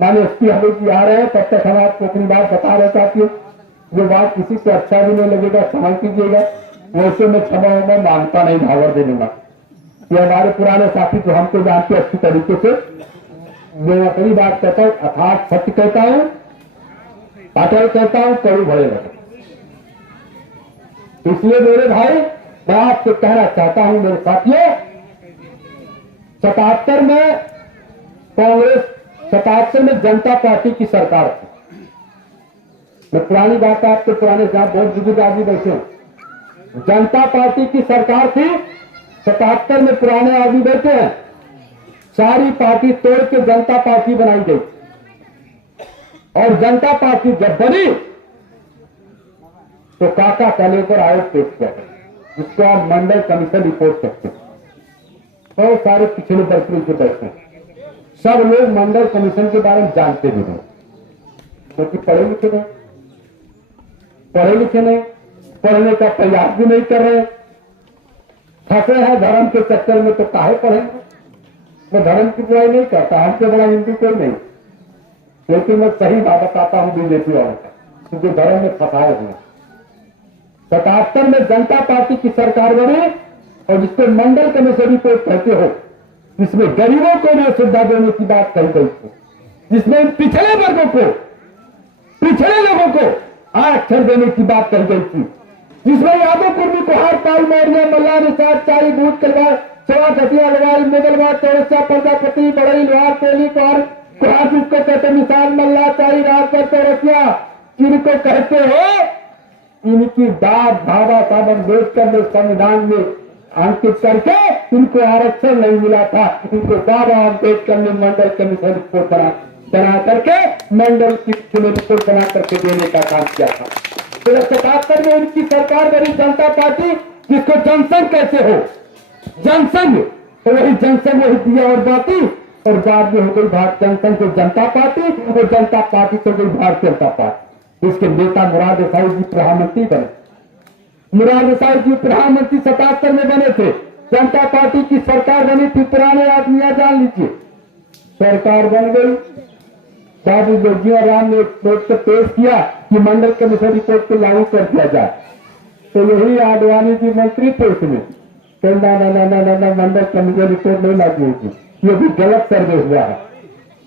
माननीय एसपी हमें जी आ रहे हैं, तब तक हम आपको अपनी बात बता रहे साथियों। जो बात किसी से अच्छा भी नहीं लगेगा, क्षमा कीजिएगा, वैसे मैं क्षमा होगा मांगता नहीं, भावर दे दूंगा। ये हमारे पुराने साथी जो हमको जानते अच्छी तरीके से, मैं अपनी बात कहता हूँ, अर्थात सत्य कहता हूँ, अटल कहता हूँ, कड़ी भरे रहे। इसलिए मेरे भाई, मैं आपसे कहना चाहता हूं मेरे साथियों, 77 में कांग्रेस, 77 में जनता पार्टी की सरकार थी। मैं पुरानी बात आपके पुराने जहां बहुत बुजुर्ग आदमी बैठे हैं, जनता पार्टी की सरकार थी, 77 में पुराने आदमी बैठे हैं, सारी पार्टी तोड़ के जनता पार्टी बनाई गई और जनता पार्टी जब बनी तो काका कलेक्टर आयोग पेश किया गया, जिसको आप मंडल कमीशन रिपोर्ट करते हैं। बहुत सारे पिछले वर्ग के बैठे हैं, सब लोग मंडल कमीशन के बारे में जानते भी नहीं, क्योंकि पढ़े लिखे नहीं, पढ़ने का प्रयास भी नहीं कर रहे, फंसे हैं धर्म के चक्कर में। तो काहे पढ़ेंगे? मैं धर्म की बुराई नहीं करता, हमसे बड़ा हिंदू कोई नहीं, लेकिन मैं सही बात बताता हूं बीजेपी वालों का, क्योंकि धर्म में फंसाए हुए। 77 में जनता पार्टी की सरकार बनी और जिसको मंडल कमीशन रिपोर्ट कहते हो, जिसमें गरीबों को भी सुविधा देने की बात कही गई थी, जिसमें पिछड़े वर्गों को, पिछड़े लोगों को आरक्षण देने की बात कही गई थी, जिसमें यादव कुर्मी को हार पाल मौर्य मल्ला निषाद चाई भूत कलवार सवा घटिया लवाई मुगलवार चौरसिया प्रजापति बड़ई लोहार तेली कुहार जिसको कहते मिसाल मल्ला चाई राजकर चौरसिया, जिनको कहते हो, इनकी दाद बाबा साहब अम्बेडकर ने संविधान में अंकित करके इनको आरक्षण नहीं मिला था। इनको बाबा अम्बेडकर ने मंडल कमीशन रिपोर्ट बना करके मंडल की रिपोर्ट बना करके देने का काम किया था। तो 77 में उनकी सरकार बनी जनता पार्टी, जिसको जनसंघ कैसे हो, जनसंघ तो वही जनसंघ वही दिया और बाती, और बाद में हो गई भारतीय जनसंघ से जनता पार्टी और जनता पार्टी से गई भारतीय जनता पार्टी। इसके नेता मुराद देसाई जी प्रधानमंत्री बने। मुराद देसाई जी प्रधानमंत्री 77 में बने थे। जनता पार्टी की सरकार बनी थी, पुराने आदमी जान लीजिए, सरकार बन गई। बाबू जगजीवन राम ने एक पेश किया कि मंडल कमीशन रिपोर्ट को लागू कर दिया जाए, तो यही आडवाणी जी मंत्री थे उसमें, तो ना मंडल कमीशन रिपोर्ट नहीं लागू होगी, ये भी गलत सर्वे हुआ है,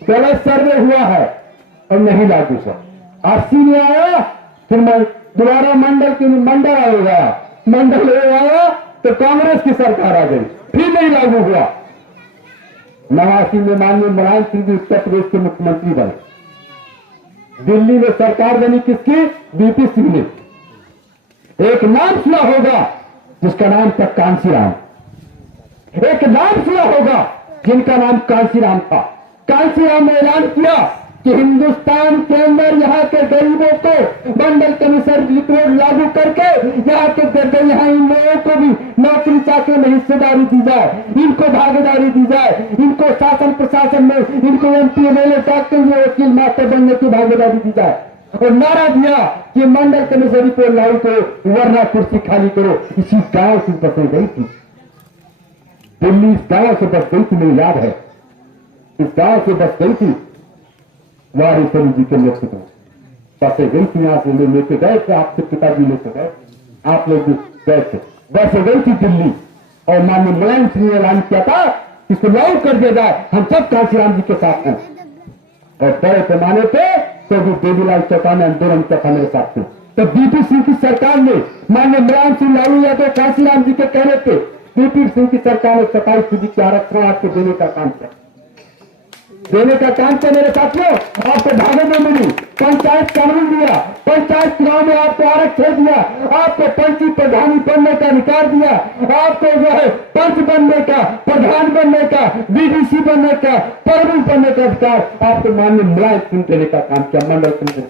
गलत सर्वे हुआ है और नहीं लागू हुआ। 80 में आया, फिर दोबारा मंडल आएगा, मंडल आया तो कांग्रेस की सरकार आ गई, फिर नहीं लागू हुआ। 89 में माननीय मुलायम सिंह जी उत्तर प्रदेश के मुख्यमंत्री बने। दिल्ली में सरकार बनी किसकी? बीपी सिंह ने। एक नाम सुना होगा जिसका नाम था कांसीराम, एक नाम सुना होगा जिनका नाम कांसीराम था। कांसीराम ने ऐलान किया कि हिंदुस्तान के अंदर यहाँ के गरीबों को मंडल कमीशन रिपोर्ट लागू करके यहाँ के यहाँ इन लोगों को भी नौकरी चाकरी में हिस्सेदारी दी जाए, इनको भागीदारी दी जाए, इनको शासन प्रशासन में, इनको MP MLA डॉक्टर वकील मास्टर बनने की भागीदारी दी जाए। और नारा दिया कि मंडल कमीशन रिपोर्ट लागू करो वरना कुर्सी खाली करो। इसी गांव से बस गई थी दिल्ली, इस गांव से बस गई थी, मुझे याद है, इस गांव से बस गई थी वारिसन जी के नेतृत्व में बसे गई थी। यहाँ से लेके गए थे, आपके पिताजी लेके गए, आप लोग भी गए थे, बस गई थी दिल्ली। और माननीय मुलायम सिंह ने ऐलान किया था इसको लागू कर दिया जाए, हम सब कांसीराम जी के साथ हैं। और बड़े पैमाने पे तो भी देवीलाल चौटाला आंदोलन का था मेरे साथ थे। तो बीपी सिंह की सरकार ने माननीय मुलायम सिंह लालू यादव कांसीराम जी के कहने पे बीपी सिंह की सरकार ने 27 फीसदी के आरक्षण आपको देने का काम किया, देने का काम किया मेरे साथियों। आपको भागने में मिली, पंचायत कानून दिया, पंचायत चुनाव में आपको आरक्षण दिया, आपको पंची प्रधानी बनने का अधिकार दिया, आपको जो है पंच बनने का, प्रधान बनने का, BDC बनने का, प्रमुख बनने का अधिकार आपको माननीय मुलायम सिंह देने का काम किया, मंडल कमीशन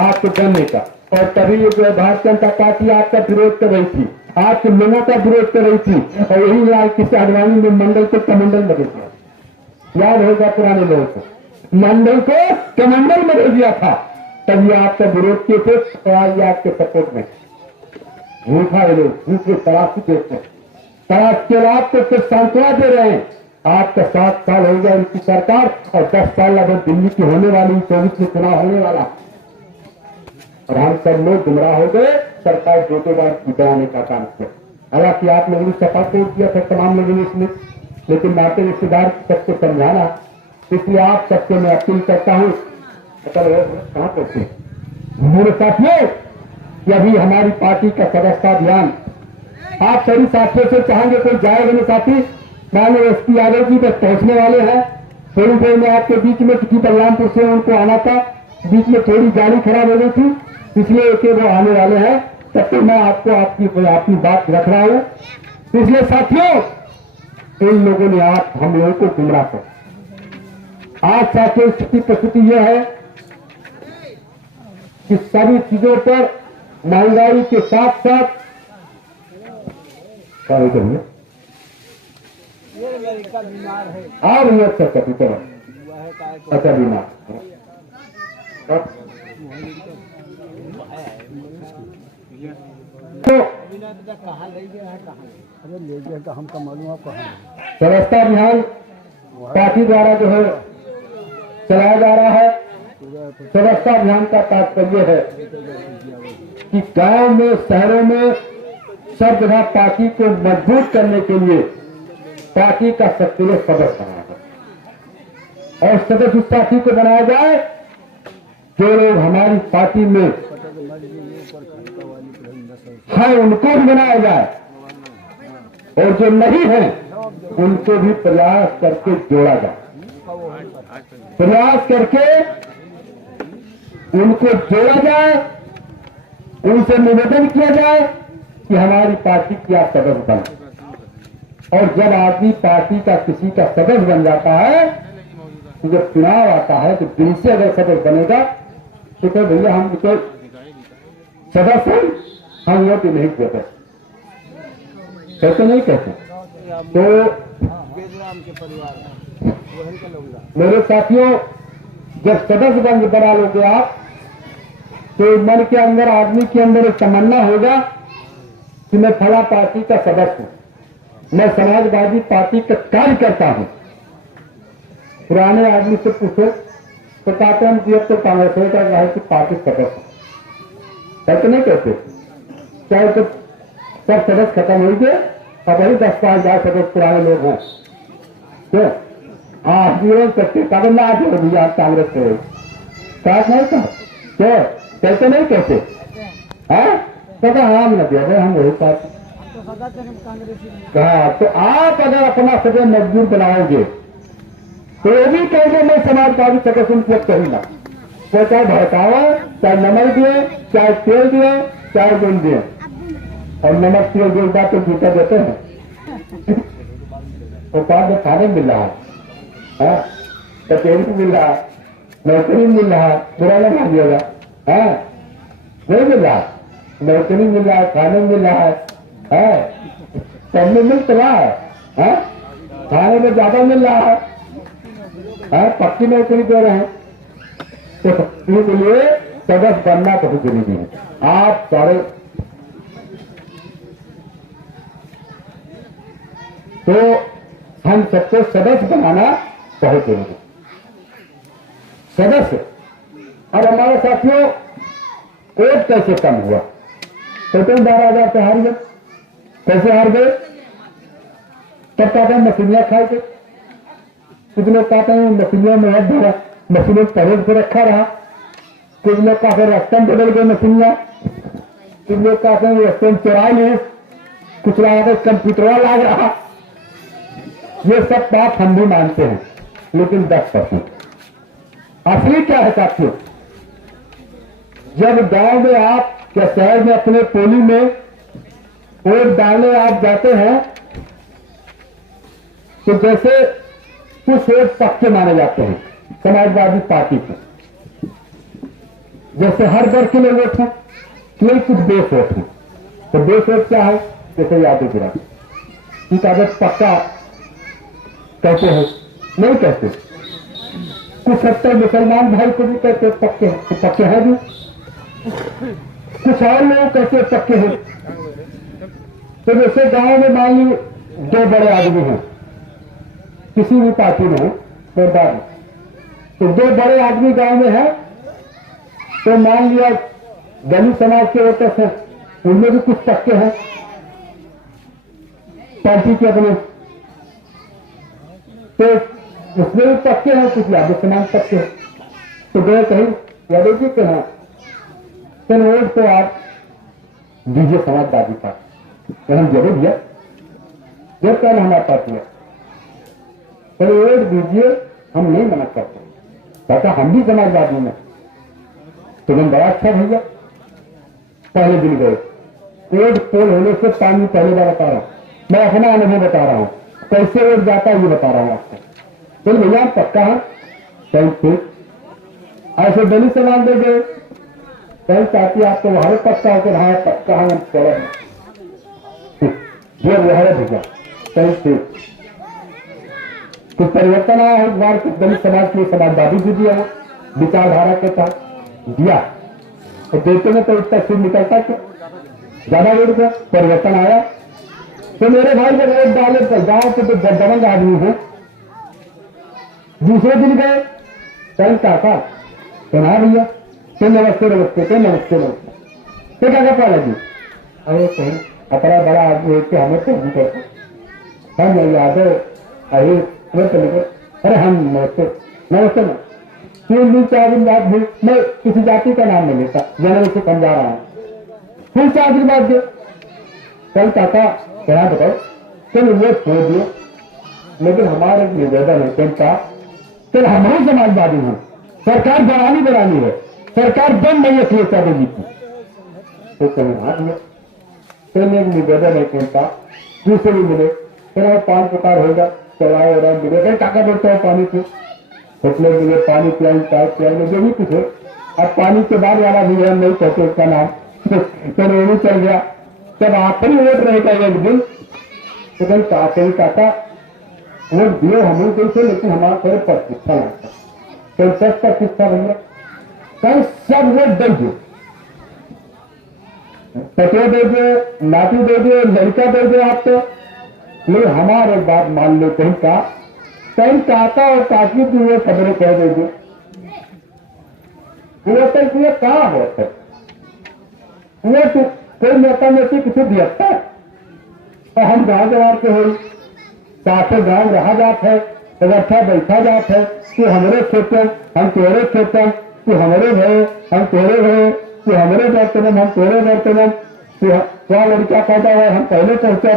आपको बनने का। और तभी जो है भारतीय जनता पार्टी आपका विरोध कर रही थी, आपके लोगों का विरोध कर रही थी, और यही लाल किसी आडवाणी ने मंडल को कमंडल बदल दिया। याद होगा पुराने लोगों को, मंडल को कमंडल में दे दिया था, तभी आपका विरोध किए थे। तो आज आपके सपोर्ट में झूठा है, लोग झूठे तलाशी देते हैं, तलाश के आपको सिर्फ सांत्वना दे रहे हैं। आपका 7 साल हो गया उनकी सरकार, और 10 साल अगर दिल्ली की होने वाली 24 में चुनाव होने वाला, और हम सब लोग गुमराह हो गए, सरकार दो बार बनाने का काम किया। हालांकि आप लोगों ने सफा तोड़ दिया था तमाम लोगों ने इसमें, लेकिन नाते रिश्तेदार सबको समझाना, इसलिए आप सबसे मैं अपील करता हूं। कहां पहुंचे मेरे साथियों, कि अभी हमारी पार्टी का सदस्यता अभियान आप सभी साथियों से चाहेंगे, कोई जाएगा नहीं साथी, माननीय SP यादव जी बस पहुंचने वाले हैं। थोड़ी देर में आपके बीच में, क्योंकि बलरामपुर से उनको आना था, बीच में थोड़ी गाड़ी खराब हो गई थी, इसलिए कि वो आने वाले हैं। तब तक मैं आपको आपकी बात रख रहा हूं। इसलिए साथियों इन लोगों ने आज हम लोगों को गुमराह कर आज साथियों स्थिति प्रस्तुति यह है कि सभी चीजों पर महंगाई के साथ साथ कार्य करिए ये लड़का बीमार है, आ रही है अच्छा कभी तरह हुआ है काय को अच्छा बीमार तो बिना पता कहाँ ले गया है, कहाँ अरे ले गया तो हमका मालूम है कहाँ। स्वच्छता अभियान पार्टी द्वारा जो है चलाया जा रहा है। स्वच्छता अभियान का तात्पर्य है कि गांव में शहरों में सब जगह पार्टी को मजबूत करने के लिए पार्टी का सक्रिय सदस्य बनाया जाए और सदस्य उस पार्टी को बनाया जाए जो लोग हमारी पार्टी में है उनको भी बनाया जाए और जो नहीं है उनको भी प्रयास करके जोड़ा जाए, प्रयास करके उनको जोड़ा जाए, उनसे निवेदन किया जाए कि हमारी पार्टी की आप सदस्य बने। और जब आदमी पार्टी का किसी का सदस्य बन जाता है तो जब चुनाव आता है तो दिल से अगर सदस्य बनेगा तो कहे भैया हम तो सदस्य हम वोट नहीं देते, कहते नहीं कहते। तो बेदराम के परिवार में वही का लोग मेरे साथियों जब सदस्य बना लोगे आप तो मन के अंदर आदमी के अंदर एक तमन्ना होगा कि मैं फला पार्टी का सदस्य हूं, मैं समाजवादी पार्टी का कार्य करता हूं। पुराने आदमी से पूछो तो कहते हैं कि अब तो कांग्रेस का है कि पार्टी सदस्य कहते नहीं कहते, चाहे तो सब सदस्य खत्म हो गए अब वही 10-5 हजार सदस्य पुराने लोग हैं क्यों आप जीवन करते कदम ना आगे भैया आप कांग्रेस से साथ नहीं कहा क्यों कहते नहीं कहते हैं कहते हम न दे रहे हम वही पार्टी तो सदा कांग्रेसी कहा। तो आप अगर अपना सदस्य मजबूत बनाओगे तो वो भी कहेंगे मैं समाजवादी सदस्य उनको कहीं ना वो चाहे भड़कावा चाहे नमक दिए चाहे तेल दिए चाहे गुण दिए और नमक तेल जो बात तो जूता देते हैं तो बाद में खाने मिल रहा है कचेरी भी मिल रहा है नौकरी मिल रहा है बुरा लगा दिएगा नहीं मिल रहा नौकरी मिल रहा है खाने मिल रहा है सब में मिल रहा है खाने में ज्यादा मिल रहा है पक्की नौकरी दे रहे हैं तो इसके लिए सदस्य बनना बहुत जरूरी है। आप सारे तो हम सबको सदस्य बनाना बहुत जरूरी है। सदस्य और हमारे साथियों वोट कैसे कम हुआ कहते हैं 12,000 से हार गए, कैसे हार गए तब कहते हैं मशीनियां खाए थे, कुछ लोग कहते हैं मशीनियों में हाथ धरा मशीनों परहेज पे रखा रहा, कुछ लोग कहते हैं रस्ते में बदल गए मशीनियां, कुछ लोग कहते हैं रस्ते में चुरा लिए, कुछ लोग कंप्यूटर लाग रहा। ये सब बात हम भी मानते हैं लेकिन 10%। असली क्या है साथियों जब गांव में आप या शहर में अपने टोली में वोट डालने आप जाते हैं तो जैसे कुछ वोट पक्के माने जाते हैं समाजवादी पार्टी के, जैसे हर वर्ग के लोग वोट हैं केवल कुछ बेस वोट हैं। तो बेस वोट क्या है जैसे यादव गिरा की कागज पक्का कहते हैं नहीं कहते, कुछ 70 मुसलमान भाई को भी कहते पक्के हैं, तो पक्के हैं भी, कुछ और लोग कहते पक्के हैं। तो जैसे गांव में मान ली 2 बड़े आदमी हैं किसी भी पार्टी में तो 2 बड़े आदमी गांव में है तो मान लिया दलित समाज के होते हैं उनमें भी कुछ पक्के हैं पार्टी के अपने, तो उसमें भी पक्के हैं कुछ यादव समाज पक्के हैं। तो गए कहीं यादव जी के यहाँ फिर वोट तो आप दीजिए समाजवादी पार्टी हम जरूर दिया जब कहना हमारा पार्टी है फिर वोट दीजिए हम नहीं मना करते कहता हम भी समाजवादी में तो मैं बड़ा अच्छा भैया। पहले दिन गए वोट पोल होने से 5 दिन पहले बार बता रहा मैं अपना अनुभव बता रहा हूँ, कैसे वोट जाता है ये बता रहा हूँ आपको। चल भैया पक्का है, कहीं ठीक ऐसे दलित समाज दे गए, कहीं चाहती आपको वहां पक्का है कि हाँ पक्का हम ये वो है भैया, कहीं ठीक कुछ परिवर्तन आया है। एक बार कुछ दलित समाज की समाजवादी भी दिया, वो विचारधारा के साथ दिया, तो देते में तो इसका सिर निकलता क्या, ज्यादा वोट गया, परिवर्तन आया। तो मेरे भाई जब वोट डाले तो गांव के तो दबंग आदमी है, दूसरे दिन गए कहीं काका तो ना भैया तो नमस्ते नमस्ते तो नमस्ते नमस्ते तो क्या कहता लगी, अरे कहीं अपना बड़ा आदमी है कि हमें तो नहीं कहता, हम यादव अरे अरे हम नमस्ते नमस्ते ना 3 दिन 4 दिन बाद भी मैं किसी जाति का नाम नहीं लेता, जनरल से समझा रहा हूँ। फिर 4 दिन बाद दे कल काका क्या बताओ, चलो वो छोड़ दियो, लेकिन हमारे एक निवेदन है क्या, चल हमारे समाजवादी हैं, सरकार बनानी है, सरकार बन नहीं है अखिलेश जी की, तो कहीं हाथ में फिर एक निवेदन है क्या, दूसरे भी मिले फिर 5 प्रकार होगा, चलाए और मिले कहीं काका बोलते हैं पानी से होटल मिले, पानी पिलाई चाय पिलाई जो भी कुछ है। अब पानी के बाद वाला भी है, नहीं कहते उसका नाम तो वो भी चल गया। जब आखिरी वोट रहेगा एक दिन तो कहीं काका वोट दिए हमें कैसे, लेकिन हमारा थोड़े प्रतिष्ठा लगता कहीं 10% बन रहा, कहीं सब वोट दे दो, पतिया दे दो, नाती दे दो, लड़का दे दो आपको, लेकिन हमारे बात मान लो कहीं काका और काकी की वो खबरें कह देंगे, वो तक ये कहाँ होता है, वो तो कोई नेता नेती किसी दिखता है, और हम गाँव जवार के हो साथे गाँव रहा जात है, अच्छा बैठा जात है कि हमारे खेतन हम तेरे खेतन, कि हमारे भय हम तेरे भय, कि हमारे बर्तन हम तेरे बर्तन, क्या लड़का पैदा है हम पहले पहुंचे,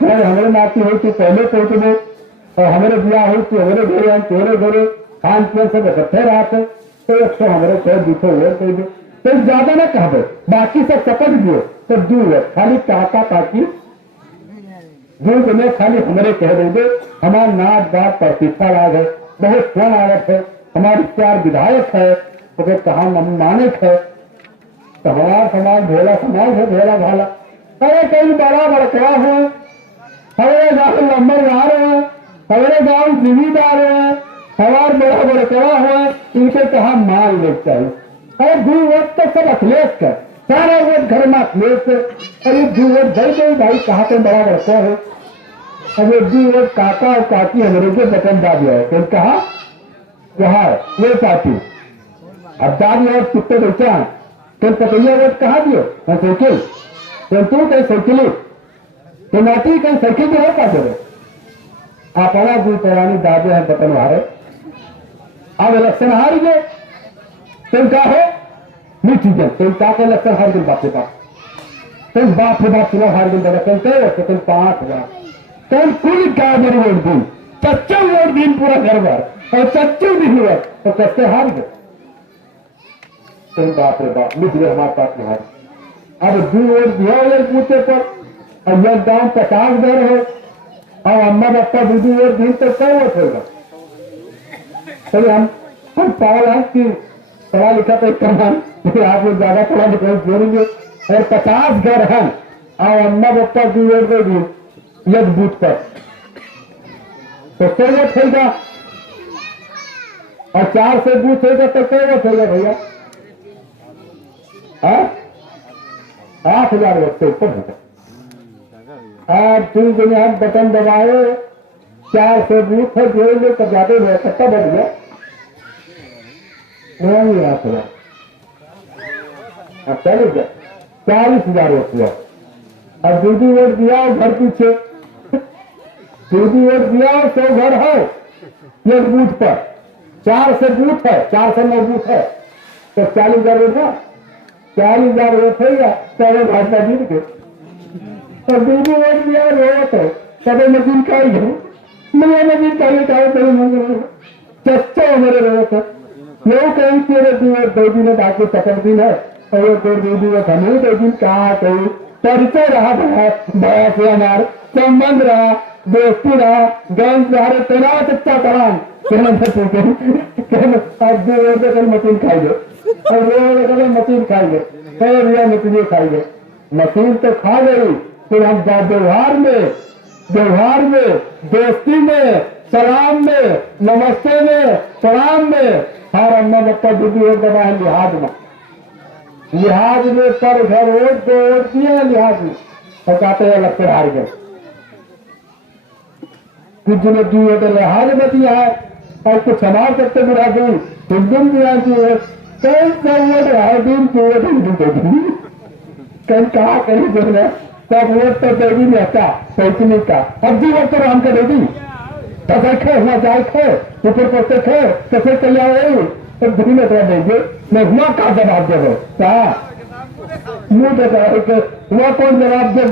हमारे नाती हो कि पहले पहुंचने, और हमारे ब्याह हो कि हमारे घरे हम तेरे घरे, खान पीन सब इकट्ठे रहते, तो 100 हमारे 100-200 वोट दे दो, तो ज्यादा ना कह दो, बाकी सब चपट दियो तो दूर है, खाली काका काकी दूर में खाली हमारे कह दोगे, हमारा नाच बात प्रतिष्ठा लाभ है, बहुत स्वर्ण आयत है, हमारे 4 विधायक है, तो फिर कहा मानिक है, तो हमारा समाज भोला समाज है, भोला भाला, अरे कहीं बड़ा बड़का है, हमारे गाँव नंबरदार है, हमारे गाँव जिम्मेदार है, हमारे बड़ा बड़का है, इनके कहा मान ले चाहिए, अरे 2 वोट तो सब अखिलेश का, सारा वोट घर में अखिलेश है, अरे 2 वोट दे दे भाई, कहा तो बड़ा बड़का है, अरे 2 वोट काका और काकी हमारे के बटन दा दिया है, तो कहा वहां वो चाहती अब दादी और कुत्ते बैठे हैं, तो पतैया वोट कहा दियो साइकिल, तो तू कहीं साइकिल तो नाती कहीं साइकिल भी है पाते अपना दूर पुरानी दादे हैं बटन हारे, अब इलेक्शन हार गए, तुम क्या हो मीठी जन, तुम क्या कर इलेक्शन हार गए बाप के पास, तुम बाप के बाप चुनाव हार गए, इलेक्शन कहे तुम 5,000 तुम कुल गाँव में वोट दी, 55 वोट दी पूरा घर भर, और 55 दिन हुआ तो कैसे हार गए, तुम बाप रे बाप मिट गए हमारे पास में हार। अब 2 वोट दिया एक बूथे पर, और यह गाँव 50 घर है, और अम्मा बप्पा 2 वोट दी तो क्या वोट होगा, चलिए हम पागल हैं कि पढ़ा लिखा तो कमान, लेकिन आप लोग ज्यादा पढ़ा लिखा जोड़ेंगे, और 50 घर हैं, और अम्मा बप्पा 2 वोट दे दी एक बूथ पर, तो क्या वोट होगा, और 4 से बूथ होगा तो क्या वोट होगा भैया, 8,000 वोट से ऊपर होगा। आज 3 दिन हम बटन दबाए, 4 से बूथ है जोड़ेंगे तो ज्यादा हुआ, कितना बढ़ गया, नहीं 8,000, अब चले गया 40,000 वोट हुआ, अब 2 वोट दिया घर पीछे, 2 वोट दिया 100 घर है एक बूथ पर, 4 से बूथ है, 4 से 9 बूथ है, तो 40,000 वोट है, 40,000 वोट है, सारे भाजपा जीत गए, और 2 वोट दिया वोट है, कभी मशीन का ही है, मैं मशीन का ही कहा चच्चा मेरे वोट है, लोग कहीं तेरे 2 दिन बाकी 70 दिन है, और 2 दिन हमें 2 दिन कहा कहीं परिचय रहा भया से हमार संबंध रहा, दोस्ती रहा, गैंग सहारे तैनात अच्छा कराम कहना अब 2 बजे कल मशीन खाइए और 2 बजे कल मशीन खाइए, फिर यह मशीन खाइए। मशीन तो खा गई, फिर हम व्यवहार में, दोस्ती में, सलाम में, नमस्ते में, प्रणाम में, हर अम्मा बप्पा दीदी एक दबा है लिहाज में पर घर वोट दिए लिहाज में और कहते हैं लगते हार गए। कुछ ने दिए तो लिहाज में दिया है और कुछ समाज सकते बुरा दी हिंदू दिया चाहिए, कई वोट है दिन की वोट हिंदू दे दी, कहीं कहा कहीं बोले सब वोट तो देगी नहीं आता पैसे नहीं का, अब भी वोट तो राम का दे दी तथा खे हुआ जाए खे ऊपर पड़ते खे कैसे चले आए एक धुनी में तो देंगे मैं हुआ का जवाब दे दो क्या मुंह देता हुआ कौन जवाब दे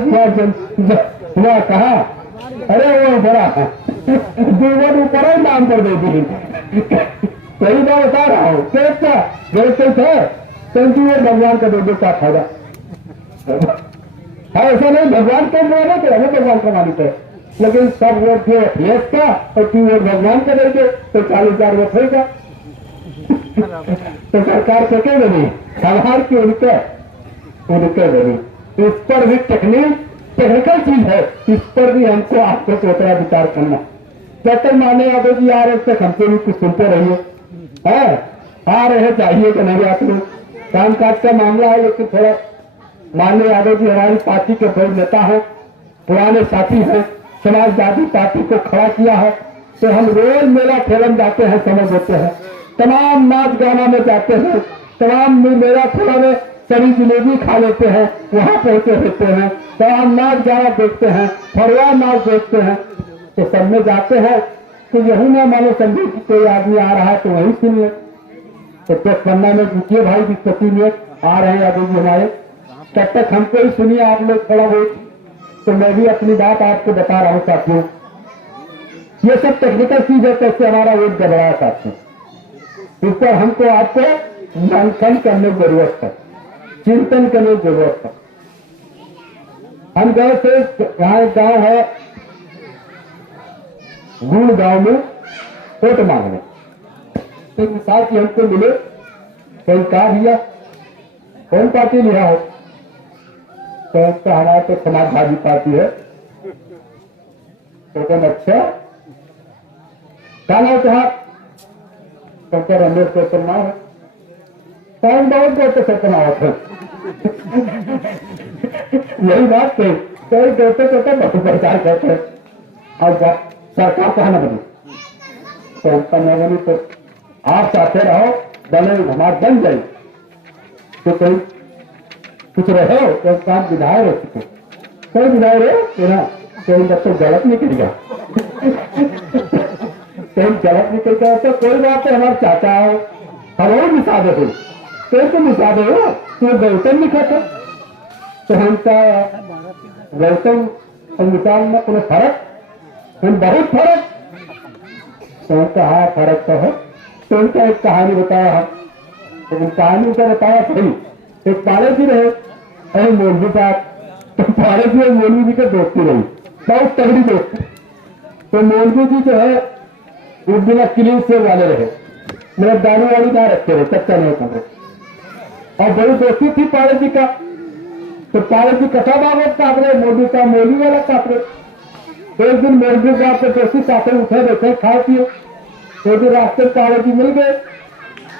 हुआ कहा अरे वो बड़ा जीवन ऊपर ही नाम कर देती सही बात बता रहा हूँ कैसा जैसे थे संजीव भगवान का दे दो क्या फायदा है, ऐसा नहीं भगवान को माने तो हमें भगवान का मालिक है, लेकिन सब वोट थे यश का और 2 वोट भगवान का देंगे तो 40,000 वोट होगा तो सरकार फेंकेंगे नहीं, संहार की उनके नहीं। इस पर भी टेक्निकल चीज है, इस पर भी हमको आपको सोचना विचार करना। डॉक्टर माने यादव जी आ रहे तक हमसे भी कुछ सुनते रहिए है, आ रहे चाहिए कि नहीं आप लोग कामकाज का मामला है, लेकिन थोड़ा मान्य यादव जी हमारी पार्टी के बड़े नेता हैं, पुराने साथी हैं, समाजवादी पार्टी को खड़ा किया है, तो हम रोज मेला ठेलन जाते हैं, समझ होते हैं, तमाम नाच गाना में जाते हैं, तमाम मेला ठेला में सभी जिलेबी खा लेते हैं, वहां पहुंचे रहते हैं, तमाम नाच गाना देखते हैं, फरवा नाच देखते हैं, तो सब में जाते हैं तो यही ना मानो समझे कि कोई आदमी आ रहा है तो वही सुनिए, तो 10-15 मिनट रुकिए भाई, 20-25 मिनट आ रहे हैं यादव जी हमारे, तब तक हमको ही सुनिए आप लोग थोड़ा बहुत। तो मैं भी अपनी बात आपको बता रहा हूँ साथियों, ये सब टेक्निकल चीज है, कैसे हमारा वोट गड़बड़ा साथियों, इस पर हमको आपको मंथन करने की जरूरत है, चिंतन करने की जरूरत है। हम गए थे, यहाँ एक गांव है गुड़ गांव में वोट मांगने, एक मिसाल की हमको मिले, कोई कहा भैया कौन पार्टी लिया हो, तो हमारा तो समाजवादी पार्टी है, तो अच्छा कहना चाह तो रमेश को करना है, टाइम बहुत देते सतना होते यही बात थे, कई देते बहुत प्रचार करते और सरकार कहना बनी तो उनका न बनी, तो आप चाहते रहो बने हमारे बन जाए तो कोई कुछ रहे तो काम विधायक रह चुके, कोई विधायक रहे ना कोई तो गलत नहीं करेगा कोई गलत नहीं करेगा, तो कोई बात है, हमारे चाचा हो हमारे मिसादे हो, कोई तो मिसादे हो तो गौतम लिखा था, तो हमका गौतम और मिसाल में कोई फर्क, हम बहुत फर्क, तो उनका हाँ फर्क तो है, तो उनका एक कहानी बताया है, तो कहानी उनका बताया सही, एक पाले जी रहे अरे मौलवी साहब, तो पाले जी और मौलवी जी की दोस्ती रही, बहुत तगड़ी दोस्ती, तो मौलवी जी जो है वो बिना क्लीन से वाले रहे, मेरे दाने वाली ना रखते रहे, कच्चा नहीं कमरे, और बड़ी दोस्ती थी पाले जी का, तो पाले जी कथा बाबत काट रहे, मौलवी का मौलवी वाला काट रहे, एक दिन मौलवी साहब के दोस्ती साथ उठे बैठे खाए पिए, एक दिन रास्ते पाले जी मिल गए,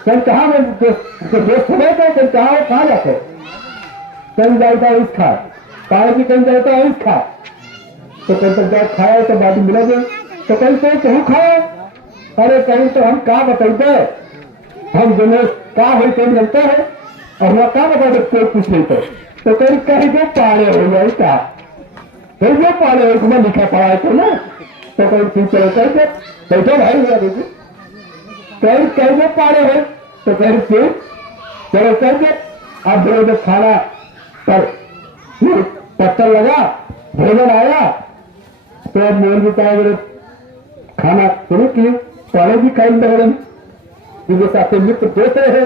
कहीं कहा मैं दोस्त हो गए, कहीं कहा जाते, कहीं जाता है इस खा, पाले जी कहीं जाता है इस खा, तो कहीं तक जाए खाया तो बाटी मिला गई, तो कहीं कहूँ खाए, अरे कहीं तो हम क्या बताते, हम दोनों क्या हुई कहीं लगता है, और वह क्या बताते कोई कुछ नहीं, तो कहीं जो पाले हो गए क्या, कहीं जो पाले हो मैं लिखा पड़ा है तो ना, तो कहीं ठीक चलो कैसे बैठो भाई हुआ देखिए, कहीं जो पाले हो तो कहीं ठीक चलो कैसे, अब जब खाना पर पत्थर लगा, भोजन आया, तो अब मोल बताया खाना शुरू किए, पहले भी कई लगन जिनके साथ मित्र दोस्त रहे,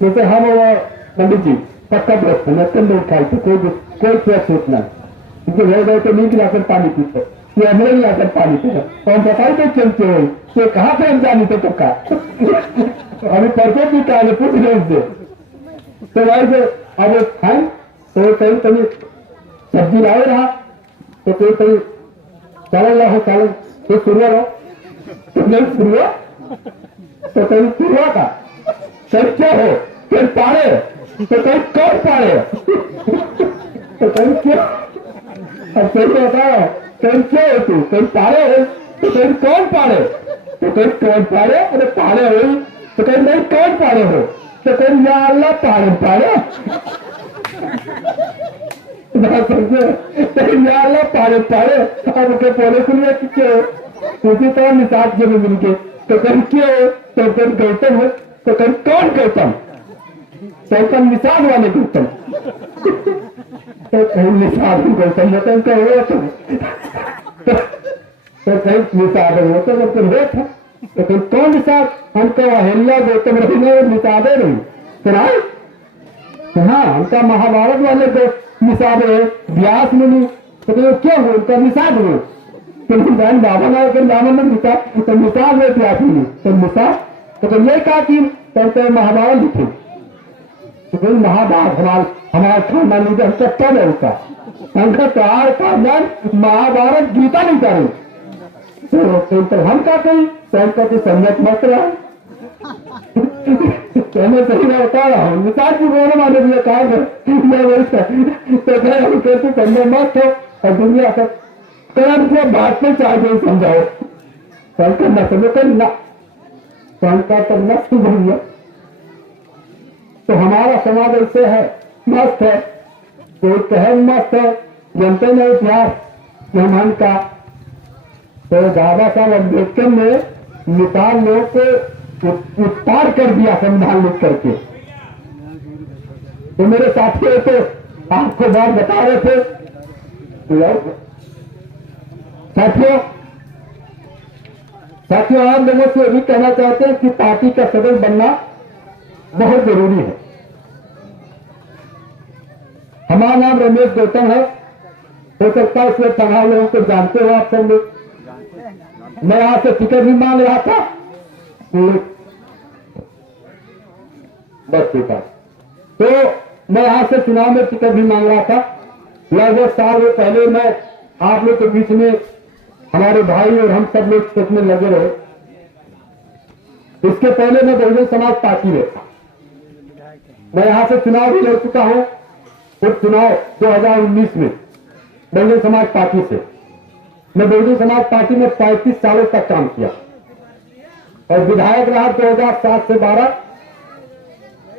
जैसे हम और पंडित जी पक्का दोस्त है, मैं कंधे उठाई थी, कोई छूटना क्योंकि रह गए तो नहीं गिलाकर पानी पीते, ये हमने गिलाकर पानी पीना और बताई तो चलते हो तो कहाँ से हम जानी थे तो का अभी परसों भी कहा पूछ रहे उससे तो भाई जो अब खाए तो कहीं कभी सब्जी लाए रहा तो कोई कहीं चावल ला हो चावल तो सुरुआ रहो तो नहीं सुरुआ तो कहीं सुरुआ का कहीं क्या हो कहीं पाड़े तो कहीं कौन पाड़े तो कहीं क्या अब कहीं बताओ कहीं क्या हो तू कहीं पाड़े हो तो कहीं कौन पाड़े तो कहीं कौन पाड़े अरे पाड़े हो तो कहीं नहीं कौन पाड़े हो तो कहीं या अल्लाह पाड़े पाड़े अल्लाह पाड़े पाड़े अब के बोले सुनिए कि क्यों उसी तरह निषाद जब मिल के तो कहीं क्यों तो कहीं गौतम हो तो कहीं कौन गौतम तो कहीं निषाद वाले गौतम तो कहीं निषाद गौतम होता है हुआ तो कहीं निषाद होता है तो हुआ था तो कहीं कौन निषाद हमको अहिल्या गौतम रही निषादे नहीं सुनाए हाँ हमका महाभारत वाले को निषाद है व्यास मुनि तो क्या हो उनका निषाद हो तो बहन बाबा ना अगर बाबा में निषाद तो निषाद में व्यास मुनि तो निषाद तो ये कहा कि कहते महाभारत लिखे तो फिर महाभारत हमारा खानदान लीजिए हमका कब है उसका हमका चार खानदान महाभारत गीता नहीं करें तो हम क्या कहीं तो संगत मत रहा मैं सही मैं बता रहा हूँ निषाद जी बोलने वाले भी कहा तो हम कहते संगत मत हो और दुनिया सब कर्म के बात में चाहे समझाओ संकर न समझो कर ना संकर तो न सुधरिए तो हमारा समाज ऐसे है मस्त है कोई कहे मस्त है जनते ने इतिहास ब्रह्मांड का तो बाबा साहब अम्बेडकर ने निषाद लोगों को उत्पाद कर दिया संविधान लिख करके तो मेरे साथी तो आपको बात बता रहे थे साथियों आप लोगों से भी कहना चाहते हैं कि पार्टी का सदस्य बनना बहुत जरूरी है। हमारा नाम रमेश गौतम है, हो सकता है इसलिए तमाम लोगों को जानते हो आप सब लोग। मैं यहाँ से टिकट भी मांग रहा था बस ठीक है तो मैं यहाँ से चुनाव में टिकट भी मांग रहा था लगभग साल पहले। मैं आप लोग के बीच में हमारे भाई और हम सब लोग खेत में लगे रहे। इसके पहले मैं बहुजन समाज पार्टी में था। मैं यहाँ से चुनाव भी लड़ चुका हूँ और चुनाव 2019 में बहुजन समाज पार्टी से मैं बहुजन समाज पार्टी में 35 सालों तक काम किया और विधायक रहा 2007 से 12।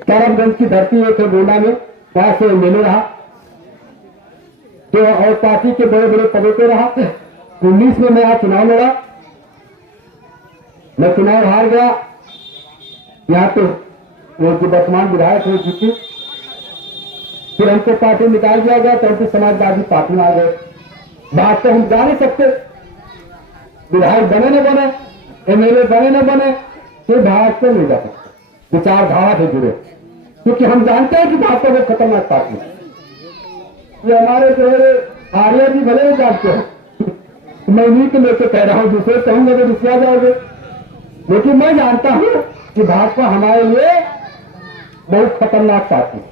करमगंज की धरती एक है गोंडा में, वहां से एमएलए रहा तो और पार्टी के बड़े बड़े पदों पर रहा। 19 में मैं यहाँ चुनाव लड़ा, मैं चुनाव हार गया। यहाँ पे वो जो वर्तमान विधायक है जीती, फिर हमको पार्टी निकाल दिया गया तो हमको समाजवादी पार्टी में आ गए। बात तो हम जा नहीं सकते, विधायक बने न बने, एमएलए बने न बने, तो भाजपा नहीं जा सकते, विचारधारा से जुड़े, क्योंकि हम जानते हैं कि भाजपा वो खतरनाक पार्टी है। ये हमारे जो है आर्या जी भले ही जानते हैं, मैं इन्हीं के लेकर कह रहा हूँ, दूसरे कहूंगा तो रुसिया जाओगे, लेकिन मैं जानता हूँ कि भाजपा हमारे लिए बहुत खतरनाक पार्टी है।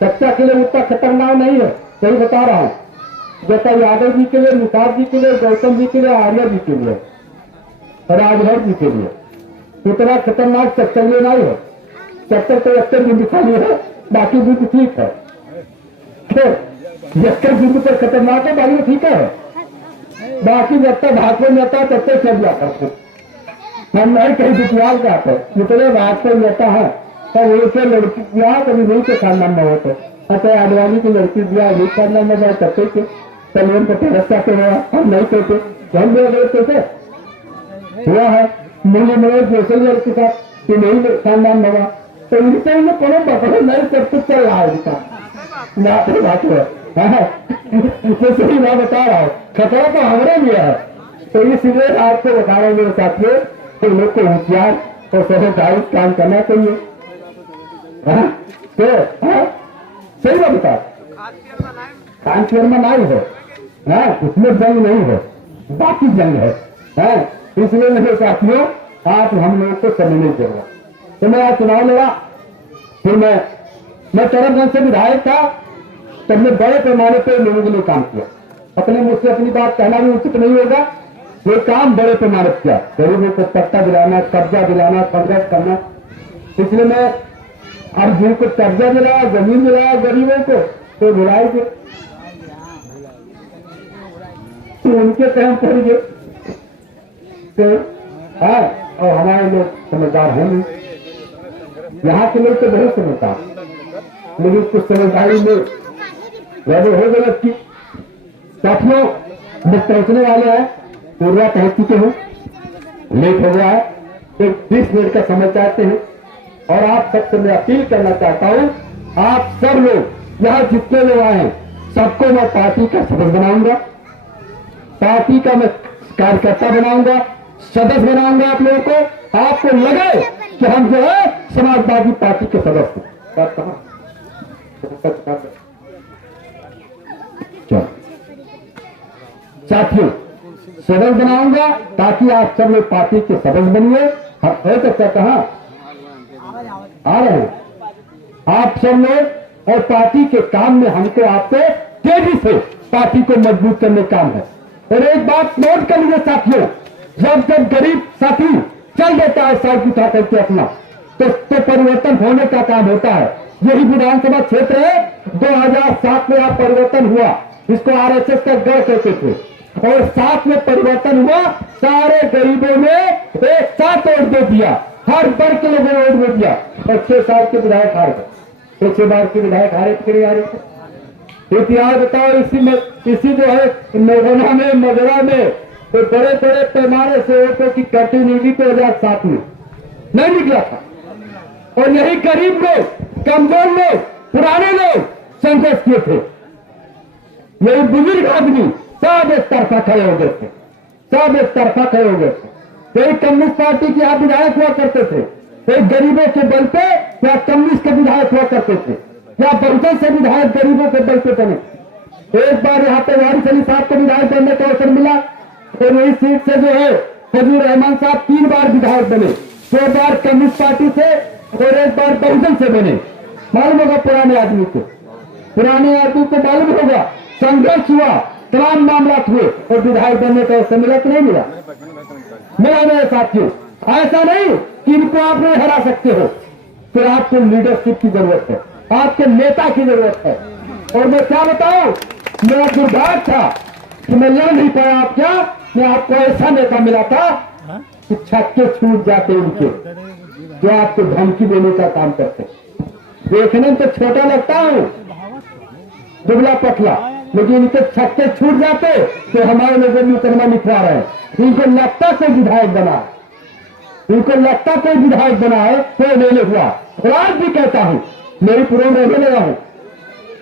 सच्चा के लिए उतना खतरनाक नहीं है, सही बता रहा हूँ। जैसा यादव जी के लिए, निषाद जी के लिए, गौतम जी के लिए, आर्या जी के लिए, राजभर जी के लिए उतना खतरनाक चक्कर लिए नहीं है। चक्कर तो अक्सर बिंदु खाली है, बाकी बिंदु ठीक है। जक्कर बिंदु पर खतरनाक है, बाकी ठीक है, बाकी जब तक भाजपा नेता तब तक चल जाता है। हम नहीं कहीं दुखियाल का आते जितने भाजपा नेता है तब उनसे लड़की ब्याह कभी नहीं के खानदान में होते। अच्छा आडवाणी की लड़की ब्याह नहीं खानदान में जाए करते थे, कल्याण को रक्षा के हुआ हम नहीं कहते, हम लोग कहते हुआ है मूल्य में जैसे लड़की का कि नहीं खानदान में हुआ तो इनसे इन्हें कोनो पकड़े नहीं करते चल रहा है इनका बात है। सही मैं बता रहा हूँ, खतरा तो हमारे लिए है। तो इसलिए आपको बता रहा हूँ मेरे साथियों, तो लोग को होशियार और समझदारी काम करना चाहिए। तो सही बात बता, खान चेयरमैन आई है, उसमें जंग नहीं है, बाकी जंग है। इसलिए मेरे साथियों आप हम लोगों को समझने की जरूरत। तो मैं आज चुनाव लड़ा, फिर मैं चरणगंज से विधायक था, तब मैं बड़े पैमाने पर लोगों के लिए काम किया। अपने मुझसे अपनी बात कहना भी उचित नहीं होगा, ये काम बड़े पैमाने पर किया, गरीबों को पट्टा दिलाना, कब्जा दिलाना, संघर्ष करना। इसलिए मैं अब जिनको कब्जा दिलाया, जमीन दिलाया गरीबों को, तो बुलाएंगे तो उनके काम करेंगे। तो और हमारे लोग समझदार हैं नहीं, यहाँ के लोग तो बहुत समझदार, लेकिन कुछ समझदारी में वैसे हो गलत की। साथियों मैं पहुंचने वाले हैं, पूर्वा पहुंच चुके हूँ, लेट हो गया है, तो 20 मिनट का समय चाहते हैं। और आप सबसे मैं अपील करना चाहता हूँ, आप सब लोग यहाँ जितने लोग आए हैं, सबको मैं पार्टी का सदस्य बनाऊंगा, पार्टी का मैं कार्यकर्ता बनाऊंगा, सदस्य बनाऊंगा आप लोगों को। आपको लगे कि हम जो है समाजवादी पार्टी के सदस्य हैं। चलो साथियों, सदस्य बनाऊंगा ताकि आप सब लोग पार्टी के सदस्य बनिए। तो कहाँ आ रहे हैं आप सब लोग, और पार्टी के काम में हमको आपको तेजी से पार्टी को मजबूत करने का काम है। और एक बात नोट कर लीजिए साथियों, जब गरीब साथी चल देता है साइकिल उठा करके अपना, तो परिवर्तन होने का काम होता है। यही विधानसभा क्षेत्र है, 2007 में यहाँ परिवर्तन हुआ, इसको आरएसएस का गढ़ कहते थे, और 7 में परिवर्तन हुआ, सारे गरीबों ने एक साथ वोट दे दिया, हर वर्ग के लोगों ने वोट दे दिया, और 6 साल के विधायक हार गए। तो 6 बार के विधायक हारे थे, आ रहे थे। इतिहास बताओ, इसी जो है नगोना में, मगरा में, तो बड़े बड़े पैमाने से वोटों की कटी निकली 2007 में नहीं निकला था। और यही गरीब लोग, कमजोर लोग, पुराने लोग संघर्ष किए थे, यही बुजुर्ग आदमी सब एक तरफा खड़े हो गए थे, सब एक तरफा खड़े हो गए थे। कई कम्युनिस्ट पार्टी के यहाँ विधायक हुआ करते थे, कई गरीबों के बल पे या कम्युनिस्ट के विधायक हुआ करते थे, या बहुजन से विधायक गरीबों के बल पे बने। एक बार यहाँ पे वारिस अली साहब को विधायक बनने का अवसर मिला, और वही सीट से जो है फजलुर रहमान साहब 3 बार विधायक बने, 2 बार कम्युनिस्ट पार्टी से और 1 बार बहुजन से बने। मालूम होगा पुराने आदमी को मालूम होगा, संघर्ष हुआ, तमाम मामला हुए, और विधायक बनने का अवसर मिला कि नहीं मिला? मिला मेरे साथियों। ऐसा नहीं कि इनको आप नहीं हरा सकते हो, फिर आपको लीडरशिप की जरूरत है, आपके नेता की जरूरत है। और मैं क्या बताऊं, मेरा दुर्भाग्य था कि मैं लड़ नहीं पाया। आप क्या, मैं आपको ऐसा नेता मिला था कि छक्के छूट जाते उनके, जो आपको धमकी देने का काम करते। देखने में तो छोटा लगता हूं, दुबला पतला, लेकिन इनके छक्के छूट जाते तो हमारे लोगों में उतरना लिखवा रहे हैं। इनको लगता कोई विधायक बना है, इनको लगता कोई विधायक बना है, कोई नहीं हुआ। और आज भी कहता हूं, मेरी पूर्ण रहने लगा हूं,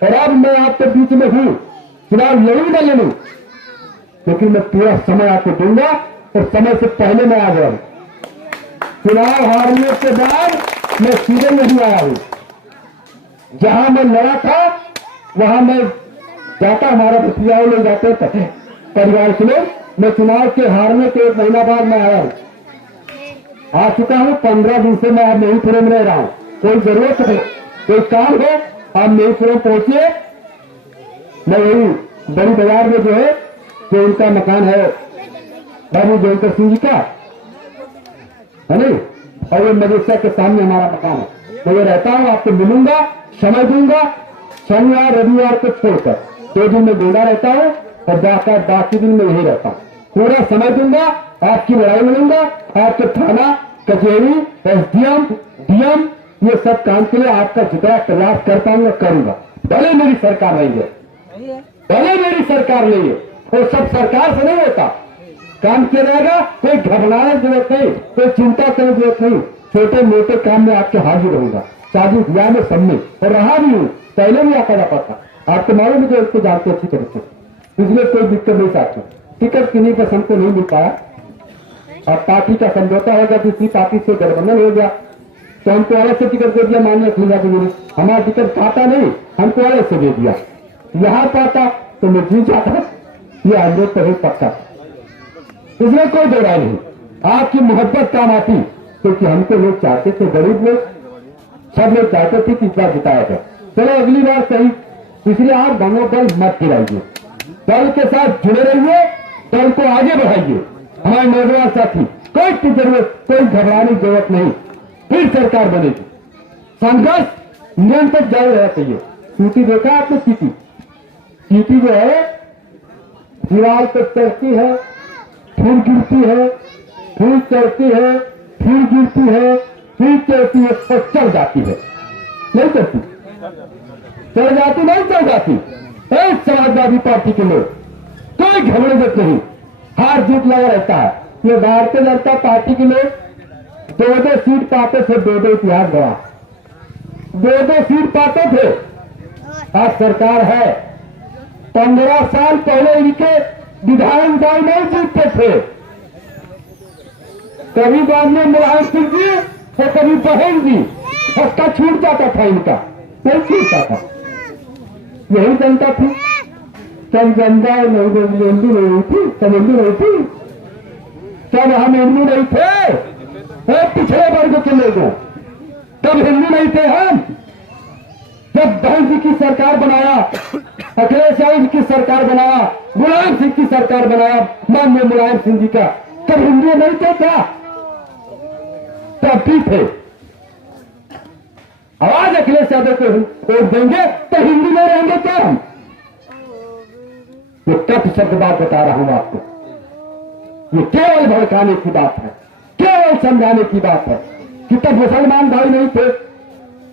और अब मैं आपके बीच में हूं, चुनाव लड़ू न लड़ू, लेकिन मैं पूरा समय आपको दूंगा, और समय से पहले मैं आ गया हूं। चुनाव हारने के बाद मैं सीधे नहीं आया हूं, जहां मैं लड़ा था वहां मैं जाता, हमारा भतीजा लोग जाते थे परिवार के लोग। मैं चुनाव के हारने के 1 महीना बाद मैं आया हूं, आ चुका हूं। 15 दिन से मैं अब मेहीपुरम में रह रहा हूं। कोई जरूरत है, कोई काम हो, आप मेहीपुरम पहुंचिए। मैं वही बड़ी बाजार में जो है, जो उनका मकान है बाबू जयंकर सिंह जी का, है नहीं, और ये मदरसा के सामने हमारा मकान है। तो ये रहता हूं, आपको मिलूंगा, समय दूंगा। शनिवार रविवार को छोड़कर 2 दिन में गोंडा रहता हूं, और जाकर बाकी दिन में यही रहता हूं। पूरा समय दूंगा, आपकी लड़ाई में लूंगा, आपके थाना कचहरी एसडीएम डीएम ये सब काम के लिए आपका जितना प्रयास कर पाऊंगा करूंगा। भले मेरी सरकार नहीं है, भले मेरी सरकार नहीं है, और सब सरकार से नहीं होता, काम किया जाएगा। कोई घबराने की जरूरत नहीं, कोई चिंता करने की जरूरत नहीं। छोटे मोटे काम में आपके हाजिर रहूंगा, शादी ब्याह में सब में, और रहा भी हूं, पहले भी आता जाता था। आपको मालूम है, उसको जानते अच्छी तरह से, इसलिए कोई दिक्कत नहीं साथी। टिकट किन्हीं पर हमको नहीं मिल पाया, और पार्टी का समझौता हो गया, दूसरी पार्टी से गठबंधन हो गया, तो हमको अलग से टिकट दे दिया माननीय अखिलेश यादव जी ने। हमारा टिकट खाता नहीं, हमको अलग से दे दिया। यहाँ पाता तो मैं जीत जाता, ये 100% पक्का। इसमें कोई दो राय नहीं। आपकी मोहब्बत काम आती, क्योंकि हमको लोग चाहते थे, गरीब लोग सब लोग चाहते थे कि इस बार जिताया जाए। चलो अगली बार सही, इसलिए आप मनोबल मत गिराइए, दल के साथ जुड़े रहिए, दल को आगे बढ़ाइए। हमारे नौजवान साथी, कोई जरूरत, कोई घबराने की जरूरत नहीं, फिर सरकार बनेगी। संघर्ष निरंतर जारी रहना चाहिए। चीटी देखा आपने? चीटी जो है दीवार पर चढ़ती है, फिर गिरती है, फिर चढ़ती है, फिर गिरती है, फिर चढ़ती है, और चढ़ जाती है। नहीं चढ़ती, चढ़ जाती नहीं, चढ़ जाती। एक समाजवादी पार्टी के लोग कोई घबराहट नहीं, हार जीत लगा रहता है। ये भारतीय जनता पार्टी के लोग 2-2 सीट पाते थे, 2-2 इतिहास गवा, 2-2 सीट पाते थे। आज सरकार है, 15 साल पहले इनके विधायक दल नहीं जीतते थे। कभी बाद में मुलायम सिंह जी और कभी बहन जी, उसका छूट जाता था, इनका नहीं छूटता था। यही जनता थी। सब जनता हिंदू नहीं हुई थी, सब हिंदू नहीं थी, तब हम हिंदू नहीं थे। पिछड़े वर्ग के लोगों तब हिंदू नहीं थे हम। जब बहन जी की सरकार बनाया, अखिलेश यादव की सरकार बनाया, मुलायम सिंह की सरकार बनाया, माननीय मुलायम सिंह जी का, तब हिंदू नहीं थे क्या? तब भी थे। आवाज अखिलेश यादव को वोट देंगे तो हिंदू में रहेंगे क्या हम? ये तथ्य शब्द बात बता रहा हूं आपको। ये केवल भड़काने की बात है, केवल समझाने की बात है कि तब मुसलमान भाई नहीं थे,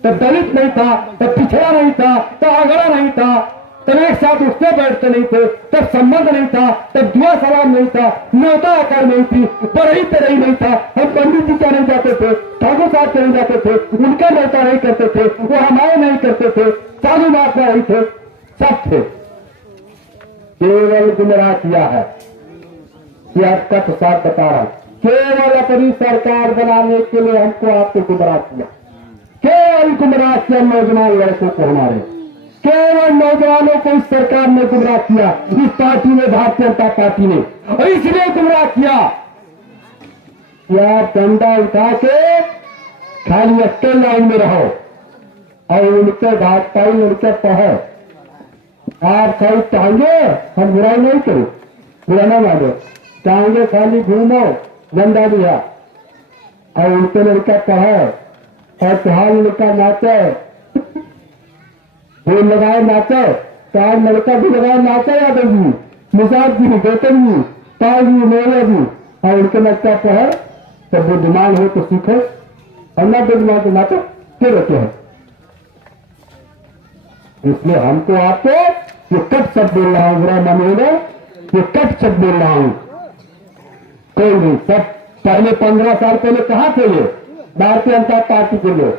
तब दलित नहीं था, तब पिछड़ा नहीं था, तब अगड़ा नहीं था, तब एक साथ उठते बैठते नहीं थे, तब संबंध नहीं था, तब दुआ सलाम नहीं था, न्योता आकार नहीं थी, बरही तरही नहीं था। हम पंडित जी क्या नहीं जाते थे, ठाकुर साहब क्या नहीं जाते थे, उनका न्योता नहीं करते थे, वो हमारे नहीं करते थे, साधु महात्मा नहीं थे, सब थे। केवल गुमराह किया है, यह तथ्य साथ बता रहा हूं। केवल अपनी सरकार बनाने के लिए हमको आपको गुमराह किया, केवल गुमराह किया नौजवान लड़कों को, हमारे केवल नौजवानों को इस सरकार ने गुमराह किया, इस पार्टी ने, भारतीय जनता पार्टी ने, और इसलिए गुमराह किया कि आप डंडा उठा के खाली अक्कल लाइन में रहो और उनके भाजपाई उनके पढ़े। आप खाली टांगे, हम बुराई नहीं करें, बुरा ना मानो, टांगे खाली घूमो, डंडा दिया और उनके लड़का पढ़े और तुहार लड़का नाचे, फूल लगाए नाचे, तार लड़का भी लगाए नाचे, यादव जी, निषाद जी, गौतम जी, ताज जी, मेरे जी, और उनके लड़का पढ़े तो बुद्धिमान हो तो सीखो, और न बुद्धिमान तो नाचो, क्यों रहते हैं? इसलिए हमको आपको ये कट शब्द बोल रहा हूं, बुरा मन होगा, ये कट शब्द बोल रहा हूं। कोई नहीं, सब पहले 15 साल पहले कहां थे ये भारतीय जनता पार्टी के लोग?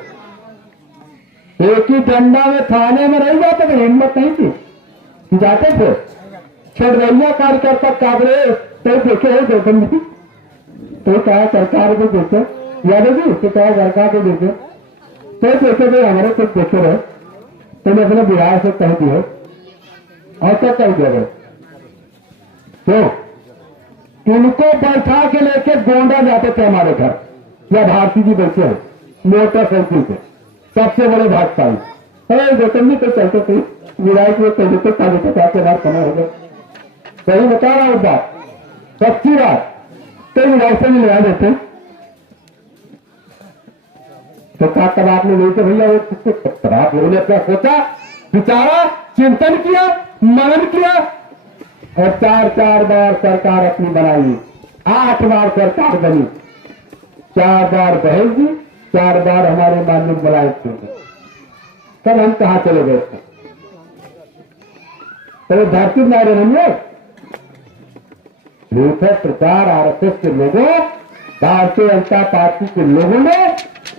एक ही डंडा में थाने में नहीं जाते थे, हिम्मत नहीं थी कि जाते थे। छोड़ैया कार्यकर्ता काबरे तो देखे है, गौतम जी तो कहा सरकार को देखे, यादव जी तो कहा सरकार को देखे, तो देखे थे हमारे कुछ देखे रहे, तुम अपने बिहार से कह दिए और क्या कह दिया तो उनको बैठा के लेके गोंडा जाते थे हमारे घर, या भारती जी बैठे हैं मोटरसाइकिल पे, सबसे बड़े भाजपाई गौतम जी तो चलते थे, विधायक में कहते थे ताजे के बाद समय हो गए। सही बता रहा हूं बात, सच्ची बात। तो विधायक से मिलवा देते तो क्या तब आपने नहीं तो भैया वो, तब आप लोगों ने अपना सोचा, विचारा, चिंतन किया, मनन किया और 4 बार सरकार अपनी बनाई, 8 बार सरकार बनी, 4 बार बहन जी, 4 बार हमारे माननीय मुलायम सिंह जी। तब हम कहां चले गए थे? तो धरती नारे हम लोग प्रचार आरएसएस के लोगों, भारतीय जनता पार्टी के लोगों ने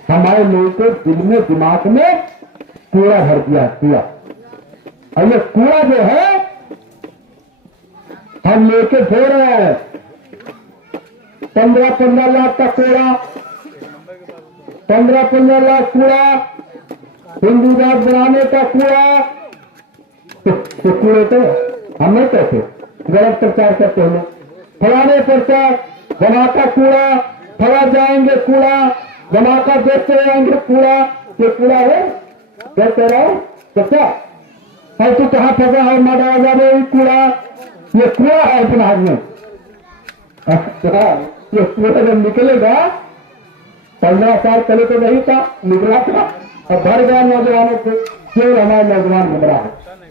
हमारे लोगों को दिल में, दिमाग में कूड़ा भर दिया किया, और ये कूड़ा जो है हम लेके धो रहे हैं। 15-15 लाख का कूड़ा, 15-15 लाख कूड़ा हिंदू जात बनाने का कूड़ा, तो कूड़े तो हम नहीं कहते, गलत प्रचार करते हैं। फलाने प्रचार धमाका कूड़ा, फला जाएंगे कूड़ा, धमाका देखते जाएंगे कूड़ा, ये कूड़ा है कहते रहो तो क्या है? तू कहाँ फंसा है? मारा जावे कूड़ा, ये कूड़ा है दिमाग में। ये कूड़ा जब निकलेगा, 15 साल पहले तो नहीं था, निकला था और भर गया नौजवानों को। क्यों हमारे नौजवान घूम रहा है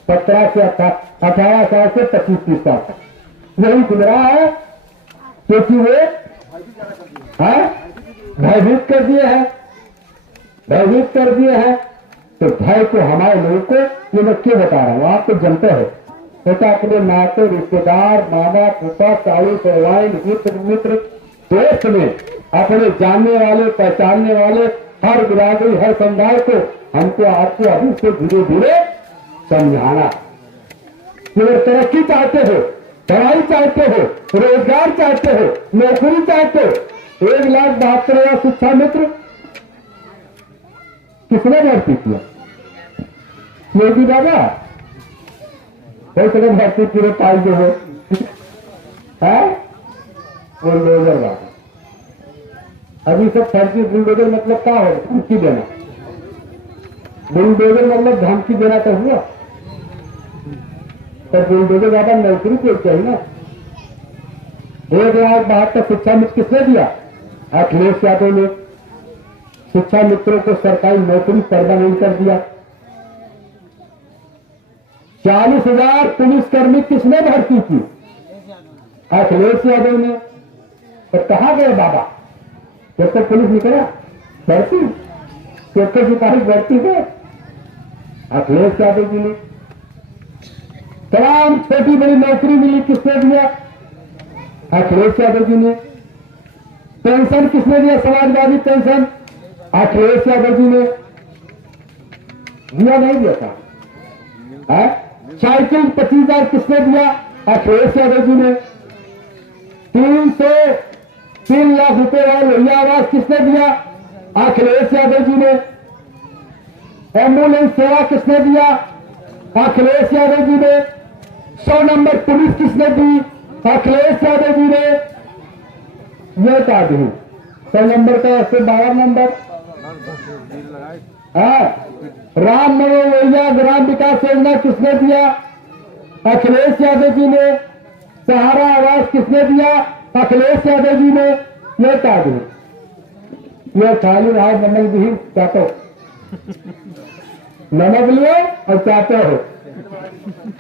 17 से 18 साल से 25-30 साल तक यही घूम रहा है, क्योंकि वे भयभीत कर दिए हैं, भयभीत कर दिए हैं। तो भय को हमारे लोगों को, ये मैं क्यों बता रहा हूँ, आप तो जानते हैं, होता अपने नाते रिश्तेदार, मामा फूफा चालू सहवाइन मित्र दोस्त में अपने जानने वाले पहचानने वाले हर बिरादरी हर समुदाय को हमको आपको अभी से धीरे धीरे समझाना कि अगर तरक्की चाहते हो, पढ़ाई चाहते हो, रोजगार चाहते हो, नौकरी चाहते हो, 1,72,000 शिक्षा मित्र किसने भर्ती किया? योगी बाबा कोई तरह भर्ती पूरे पाई जो है बुलडोजर बाबा। अभी सब फर्जी बुलडोजर मतलब क्या है? धमकी देना। बुलडोजर मतलब धमकी देना तो हुआ, तो बुलडोजर बाबा नौकरी को चाहिए ना। 1,72,000 शिक्षा मित्र किसने दिया? अखिलेश यादव ने शिक्षा मित्रों को सरकारी नौकरी परमानेंट कर दिया। 40,000 पुलिसकर्मी किसने भर्ती की? अखिलेश यादव ने। तो कहाँ गए बाबा? जब तक पुलिस निकला भर्ती, कितने सिपाही भर्ती गए? अखिलेश यादव जी ने। तमाम छोटी बड़ी नौकरी मिली, किसने दिया? अखिलेश यादव जी ने। पेंशन किसने दिया? समाजवादी पेंशन अखिलेश यादव जी ने दिया, नहीं दिया था? साइकिल 25,000 किसने दिया? अखिलेश यादव जी ने। 3 लाख रुपए वाला लोहिया आवास किसने दिया? अखिलेश यादव जी ने। एम्बुलेंस सेवा किसने दिया? अखिलेश यादव जी ने। 100 नंबर पुलिस किसने दी? अखिलेश यादव जी ने। यह था दी 100 नंबर का 112 नंबर। राम मनोरंजन ग्राम विकास योजना किसने दिया? अखिलेश यादव जी ने। सहारा आवास किसने दिया? अखिलेश यादव जी ने। यह क्या दी? यह खाली रहा नमक भी चाहते हो, नमक लियो और चाहते हो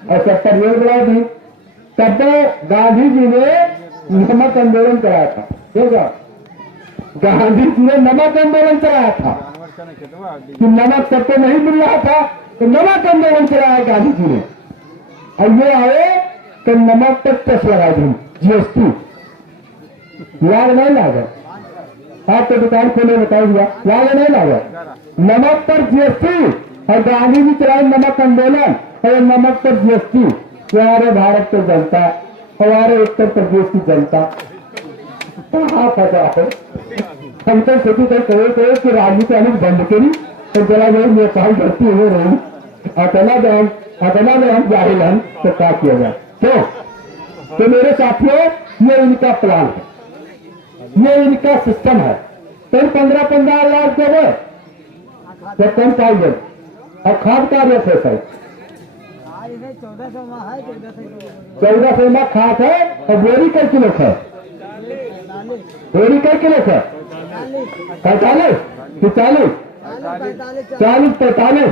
और 70 योग बढ़ा दी। तब तो गांधी जी ने नमक आंदोलन कराया था। देखा, गांधी जी ने नमक आंदोलन कराया था कि नमक सबको नहीं मिल रहा था, तो नमक आंदोलन चलाया गांधी जी ने। और ये आए तो नमक पर टैक्स लगा दी, जीएसटी। याद नहीं लागा? आप तो दुकान खोले बताओ दिया, याद नहीं लागा? नमक पर जीएसटी और गांधी जी चलाए नमक आंदोलन और नमक पर जीएसटी। हमारे भारत की जनता, हमारे उत्तर प्रदेश की जनता कहाँ फंसा है? हम तो सोची थे कहे कि राजनीति अनेक बंद करी तो जरा वही नेपाल गलती हो रही, अतना में हम जाहिल हैं तो क्या किया जाए? तो मेरे साथियों, ये इनका प्लान है, ये इनका सिस्टम है। तो 15-15 लाख जब है, कम चाहिए और खाद का रेट है सर 1400 में खाद है और बोरी कर किलो है, बोरी कर किलो है 45 कि 40-45।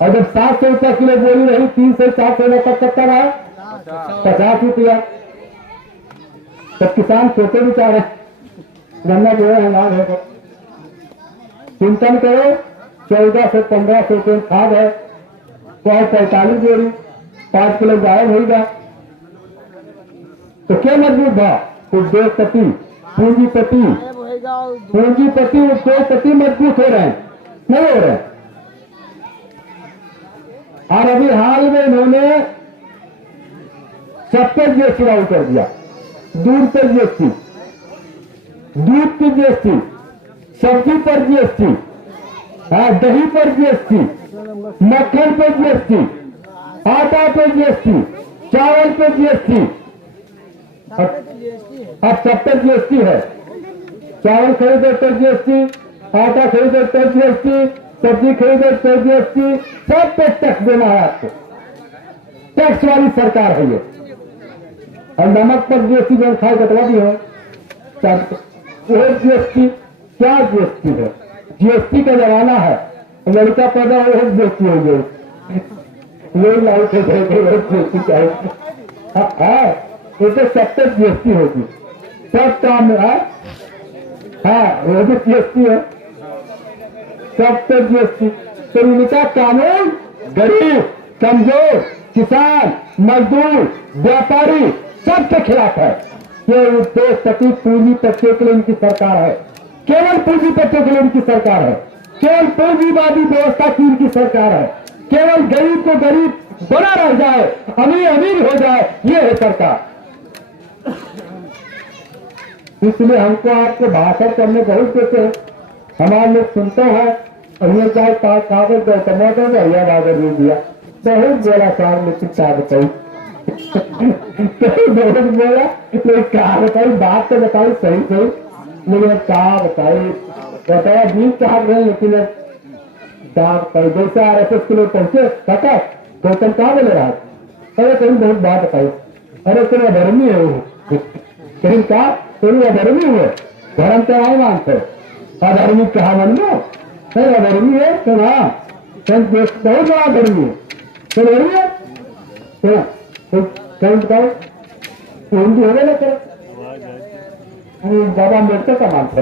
और जब 700 रुपया किलो बोरी रही, 300-400 में तब तक है 50 रुपया। तब किसान सोचे बेचारे गन्ना जो है हंगाम है, चिंतन करो 1400-1500 रुपये खाद है तो 45 बोरी 5 किलो गायब होगा। तो क्या मजबूत था? उद्योगपति पूंजीपति उद्योगपति मजबूत हो रहे हैं, नहीं हो रहे? और अभी हाल में इन्होंने सब पर जीएसटी लागू कर दिया। दूध पर जीएसटी, दूध की जीएसटी, सब्जी पर जीएसटी, हाँ, दही पर जीएसटी, मक्खन पे जीएसटी, आटा पे जीएसटी, चावल पे जीएसटी। अब सब पे जीएसटी है। चावल खरीदे तो जीएसटी, आटा खरीदे तो जीएसटी, सब्जी खरीदे तो जीएसटी, सब पे टैक्स देना है आपको। टैक्स वाली सरकार है ये। और नमक पर जीएसटी जो खाए बतला दी है, वो जीएसटी क्या जीएसटी है? जीएसटी का जमाना है, लड़का पैदा हो जीएसटी हो गई, लोग लाइट जीएसटी चाहिए। हाँ, वो तो सब तक जीएसटी होगी, सब काम में। हाँ, वो भी जीएसटी है, सब तक जीएसटी। तो इनका कानून गरीब, कमजोर, किसान, मजदूर, व्यापारी सबके खिलाफ है। ये उद्योगपति पूंजीपतियों के लिए इनकी सरकार है, केवल पूंजीपतियों के लिए इनकी सरकार है, केवल पूंजीवादी व्यवस्था की इनकी सरकार है। केवल गरीब को गरीब बना रह जाए, अमीर अमीर हो जाए, ये है सरकार। इसलिए हमको आपको भाषण करने बहुत देते हैं, हमारे लोग सुनते हैं। और ये चाहे कागज टमाटर भैया बागर नहीं दिया, बहुत बोला साहब, लेकिन क्या बताई बहुत बोला, लेकिन क्या बताई, बात तो बताई सही सही, लेकिन क्या बताई, बताया बीस साल रहे, लेकिन क्या बताई। जैसे RSS के लोग पहुंचे पता गौतम कहाँ बोले रहा, अरे कहीं बहुत बात बताई, अरे तेरा धर्मी है वो, कहीं कहा तेरी अधर्मी हुए, धर्म तो आई मानते, अधर्मी कहा मन लो, नहीं अधर्मी है तो ना, बहुत बड़ा धर्मी है, तो धर्मी है कहीं बताओ, हिंदी होने लगता है। बाबा अम्बेडकर का मानते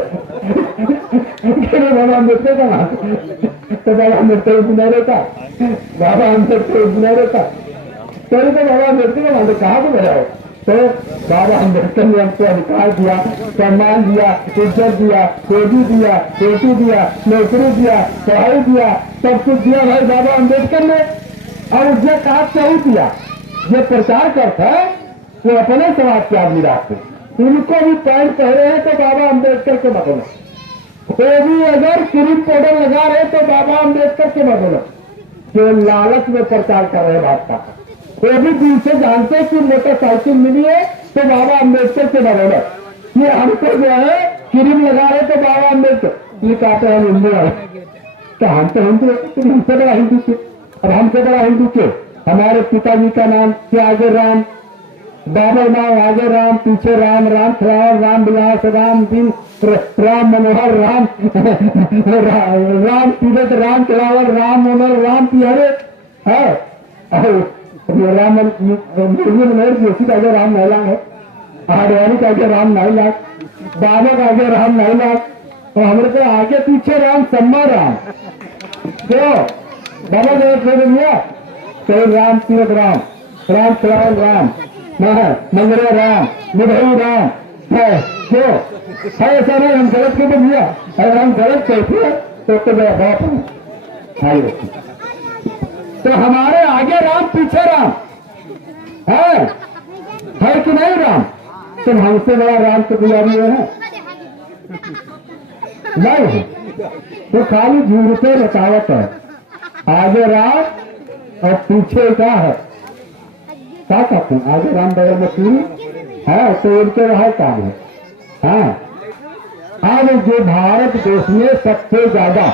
बाबा अम्बेडकर का मानते, तो बाबा अम्बेडकर नहीं रहता, बाबा अम्बेडकर नहीं रहता, तो बाबा अम्बेडकर का मानते, कहाँ को बताओ। तो बाबा अम्बेडकर ने हमको अधिकार दिया, सम्मान दिया, इज्जत दिया, रोजी दिया, रोटी दिया, नौकरी दिया, पढ़ाई दिया, सब कुछ दिया भाई बाबा अम्बेडकर ने। और उसने कहा क्या दिया, ये प्रचार करता है वो अपने समाज के आदमी रास्ते, उनको भी पैंट पहने हैं तो बाबा अम्बेडकर के बदलो, वो भी अगर क्रीम पाउडर लगा रहे तो बाबा अम्बेडकर के बदलो। जो लालच में प्रचार कर रहे भाजपा का, वो भी दिल से जानते हैं कि मोटरसाइकिल मिली है तो बाबा अम्बेडकर के बदौलत। ये हमको जो है क्रीम लगा रहे तो बाबा अम्बेडकर, ये कहते हैं हिंदू है, तो हम तो हिंदू, तुम हमसे बड़ा हिंदू थे, अब हमसे बड़ा हिंदू के। हमारे पिताजी का नाम क्या, आगे राम, बाबा नाम आगे राम, पीछे राम, राम खिलावर, राम विलास, राम दिन, राम मनोहर, राम राम तीरथ, राम खिलावर, राम मनोहर, राम पिहरे है। राम मनोहर जोशी का आगे राम नैलांग है, हरियाणी का आगे राम नाईलाल, बाबा का आगे राम नाईलाल, और हमारे को आगे पीछे राम सम्मा राम, क्यों बाबा दिया तो राम तीरथ राम, राम खिलावर राम, मंगरा राम, निधई राम है, क्यों है ऐसा नहीं, हम गलत क्यों दिया, अगर हम गलत कहते तो मेरा बाप है। तो हमारे आगे राम पीछे राम है कि नहीं राम, तुम हमसे बड़ा राम के पुजारी है नहीं है, तो खाली झूठे रकावट है, आगे राम और पीछे क्या है, क्या कहते हैं, आगे राम बगल में पूरी है, तो उनके वहां काम है। हाँ, आज जो भारत देश में सबसे ज्यादा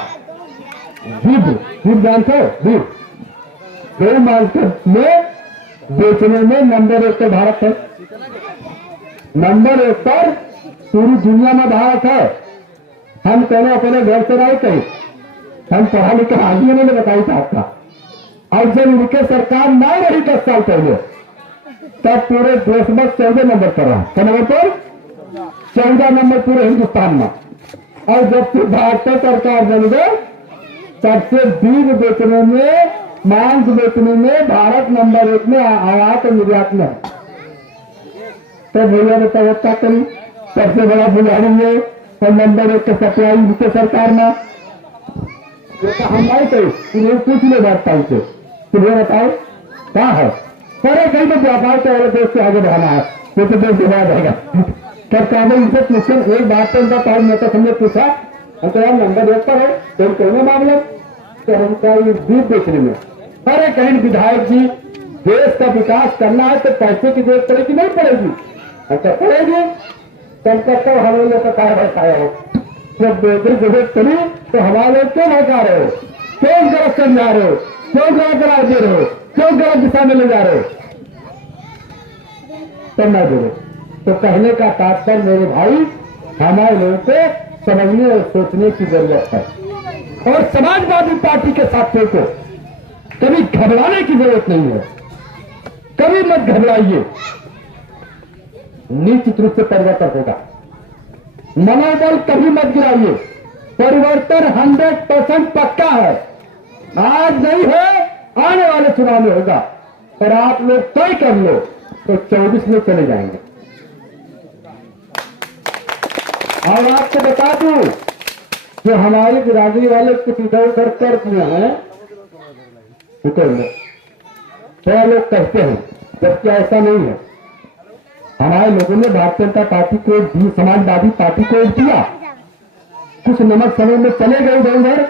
दूध जानते हो, दूध गौ मार्केट में बेचने में नंबर 1 पर भारत है, नंबर 1 पर पूरी दुनिया में भारत है। हम कहने अपने घर से नहीं कही, हम पढ़ा लिखा आदमी ने बताई था आपका। और जब उनके सरकार नहीं रही 10 साल पहले, तब पूरे देश में 14 नंबर पर रहा, क्या नंबर पर 14 नंबर पूरे हिंदुस्तान में। और जब से भाजपा सरकार बन गई, तब से दूध बेचने में, मांस बेचने में भारत नंबर 1 में आयात और निर्यात में। तो भैया ने तवत्ता करी, सबसे बड़ा पुजारी है और नंबर 1 का सप्लाई उनके सरकार में। हम नहीं कही, तुम्हें कुछ नहीं बात से, तुम्हें बताओ क्या है, पर कहीं तो व्यापार के वाले देश से आगे बढ़ाना है, ये तो देश बढ़ा जाएगा। सरकार ने इनसे पूछे एक बात, तो उनका टाइम नेता हमने पूछा हम तो यार नंबर 1 पर है, तो कहने मामले तो हमका ये दूध बेचने में। अरे कहीं विधायक जी देश का विकास करना है तो पैसे की जरूरत पड़ेगी नहीं पड़ेगी? अच्छा पड़ेगी, तब तक तो हमें लोग का कार्य भड़काया हो। जब जरूरत पड़ी तो हमारे लोग क्यों भड़का रहे हो, क्यों गलत समझा रहे हो, क्यों गलत करार दे रहे हो, क्यों गलत दिशा में ले जा रहे हो? तब ना दे। तो कहने का तात्पर्य मेरे भाई, हमारे लोगों को समझने और सोचने की जरूरत है। और समाजवादी पार्टी के साथियों को कभी घबराने की जरूरत नहीं है, कभी मत घबराइए। निश्चित रूप से परिवर्तन होगा, मनोबल कभी मत गिराइए। परिवर्तन 100% पक्का है, आज नहीं है आने वाले चुनाव में होगा। और आप लोग तय कर लो तो 24 में चले जाएंगे। और आपको बता दूं जो हमारी बिरादरी वाले कुछ इधर उधर कर दिए हैं, थोड़ा लोग कहते हैं, जबकि ऐसा नहीं है। हमारे लोगों ने भारतीय जनता पार्टी को दी, समाजवादी पार्टी को दिया, कुछ नमक समय में चले गए इधर उधर,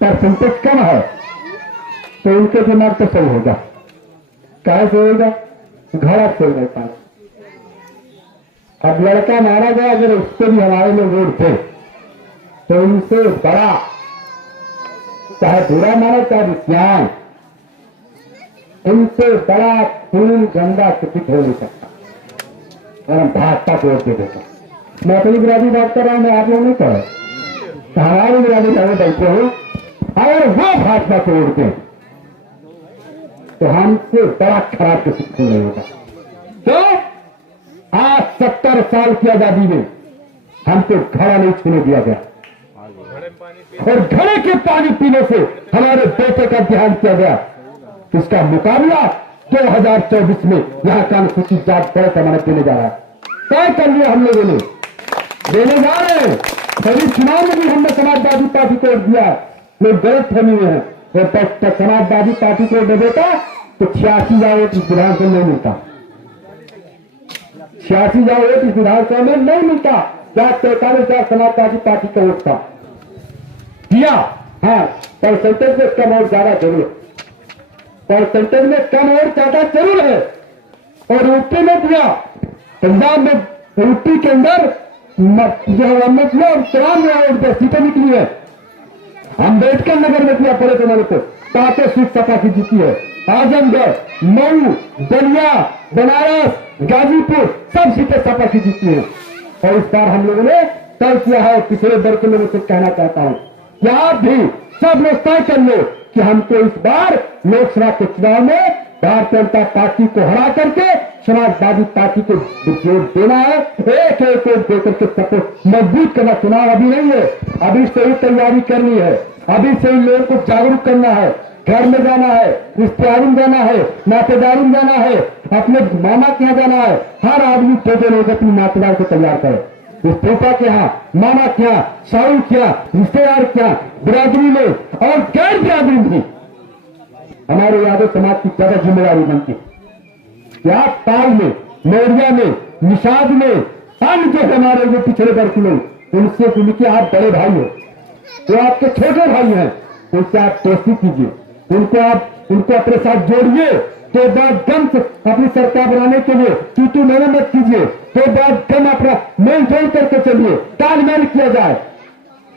परसेंटेज कम है, तो उनके दिमाग तो सही होगा। कैसे होगा? घड़ा चल गए पास। अब लड़का मारा गया, अगर उसको भी हमारे लोग वोट थे तो उनसे बड़ा, चाहे बुरा मारा चाहे विज्ञान, उनसे बड़ा खून गंदा कुछ हो नहीं सकता। और हम भाजपा को वोट दे देते। मैं अपनी बिरादरी बात कर रहा हूं, मैं आप लोग नहीं कह रहे। हमारी बिरादरी में बैठे हो, अगर वो भाजपा को वोट दें तो हमसे बड़ा खराब किसी को नहीं होगा। तो आज 70 साल की आजादी में हमको घड़ा नहीं छूने दिया गया, और घड़े के पानी पीने से हमारे बेटे का ध्यान किया गया। इसका मुकाबला 2024 में यहां का अनुसूचित जाति बड़े पैमाने देने जा रहा है। तय कर लिया हम लोगों ने, देने जा रहे हैं। सभी चुनाव में भी हमने समाजवादी पार्टी को दिया, लोग गलत फहमी में है। तो समाजवादी पार्टी को दे देता तो 86,000 वोट इस विधानसभा में नहीं मिलता, 86,000 वोट इस विधानसभा में नहीं मिलता। क्या 43,000 समाजवादी पार्टी का वोट था दिया। हाँ, परसेंटेज में कम और ज्यादा जरूर है, परसेंटेज में कम और ज्यादा जरूर है। और यूपी में दिया, पंजाब में, यूपी के अंदर तमाम सीटें निकली है। अम्बेडकर नगर में दिया पड़े पैमाने पर, 5 सीट सपा की जीती है। आजमगढ़, मऊ, बलिया, बनारस, गाजीपुर सब सीटें सपा की जीती है। और इस बार हम लोगों ने तय किया है, पिछले वर्ग के लोगों से कहना चाहता हूं कि आप भी सब लोग तय कर लो कि हमको इस बार लोकसभा के चुनाव में भारतीय जनता पार्टी को हरा करके समाजवादी पार्टी को वोट देना है। एक एक वोट देकर के सबको मजबूत करना। चुनाव अभी नहीं है, अभी से ही तैयारी करनी है, अभी से ही लोगों को जागरूक करना है। घर में जाना है, रिश्तेदारी में जाना है, नातेदारी में जाना है, अपने मामा के यहाँ जाना है। हर आदमी छोटे लोग अपनी नातेदार को तैयार करे। इस पोपा के यहाँ, मामा के यहाँ, साहू के यहाँ, रिश्तेदार के यहाँ, बिरादरी में और गैर बिरादरी में हमारे यादव समाज की ज्यादा जिम्मेदारी बनती है। क्या पाल में, मौरिया में, निषाद में, अन्य जो हमारे जो पिछड़े वर्ग के लोग, उनसे उनके आप बड़े भाई हो, वो आपके छोटे भाई हैं, उनसे आप दोस्ती कीजिए, उनको अपने साथ जोड़िए। तो बाद गम से अपनी सरकार बनाने के लिए तू मैंने मत कीजिए, तो बाद गम अपना मेल जोल करके चलिए, तालमेल किया जाए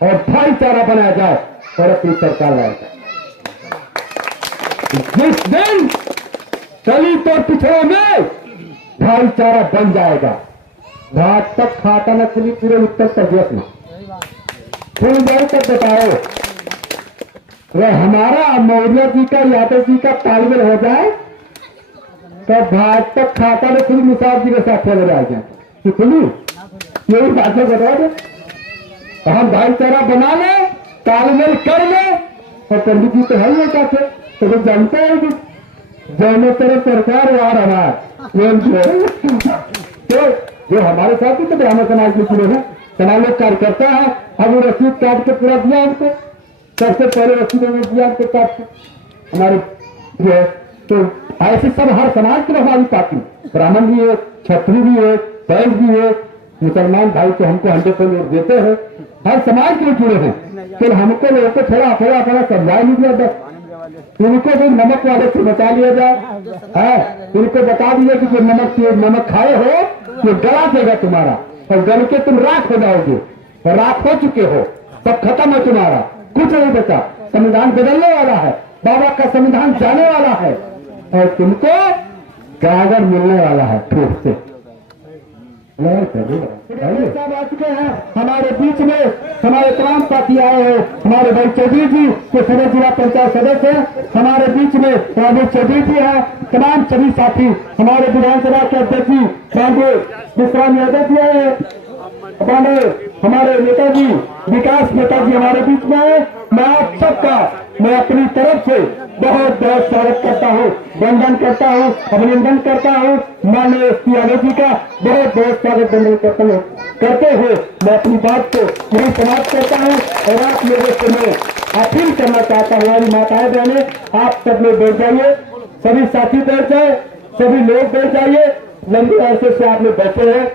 और भाईचारा बनाया जाए और अपनी सरकार लाया जाए। जिस दिन दलित और पिछड़ों में भाईचारा बन जाएगा, भाजपा खाता न खुली पूरे उत्तर प्रदेश में खुल जाए तक बताओ। अगर हमारा मौर्य जी का, यादव जी का तालमेल हो जाए तो भाजपा खाता न खुली निषाद जी के साथ चले जाएगा कि खुली, यही बातें बता दे। तो हम भाईचारा बना ले, तालमेल कर ले। और पंडित जी तो है ही चाहते, तो वो जानते हैं कि जैने तरह सरकार और हमारा तो जो हमारे साथ ही तो ब्राह्मण समाज में जुड़े हैं, समाज लोग कार्यकर्ता है। अब वो रसीद काट के पूरा दिया उनको, सबसे पहले रसीद में दिया उनको काट के हमारे जो है। तो ऐसे सब हर समाज की हमारी पार्टी, ब्राह्मण भी है, क्षत्रिय भी है, बैल भी है, मुसलमान भाई तो हमको 100% वोट देते हैं, हर समाज के जुड़े हैं, फिर हमको लोगों को थोड़ा थोड़ा थोड़ा समझा लीजिए, बस इनको भी नमक वाले से बचा लिया जाए। है इनको बता दीजिए कि जो नमक खाए हो तो गला देगा तुम्हारा, और गल के तुम राख हो जाओगे, और राख हो चुके हो, सब खत्म है तुम्हारा, कुछ नहीं बचा। संविधान बदलने वाला है, बाबा का संविधान जाने वाला है, और तुमको गागर मिलने वाला है ठोक से। साहब आ चुके हैं हमारे बीच में, हमारे तमाम साथी आए हैं, हमारे भाई चौधरी जी जो सदर जिला पंचायत सदस्य हैं हमारे बीच में, राजेश चौधरी जी हैं, तमाम सभी साथी हमारे विधानसभा के अध्यक्ष जी राजे विश्राम यादव जी आए हैं, हमारे नेताजी विकास नेताजी हमारे बीच में है। मैं आप सबका मैं अपनी तरफ से बहुत बहुत स्वागत करता हूँ, वंदन करता हूँ, अभिनंदन करता हूँ। माननीय एसपी यादव जी का बहुत बहुत स्वागत वंदन करते हुए मैं अपनी बात को यही समाप्त करता हूँ। और आप लोगों से मैं अपील करना चाहता हूँ, हमारी माताएं बहनें, आप सब लोग बैठ जाइए, सभी साथी बैठ जाए, सभी लोग बैठ जाइए, लंबे अरसे से आप लोग बैठे हैं,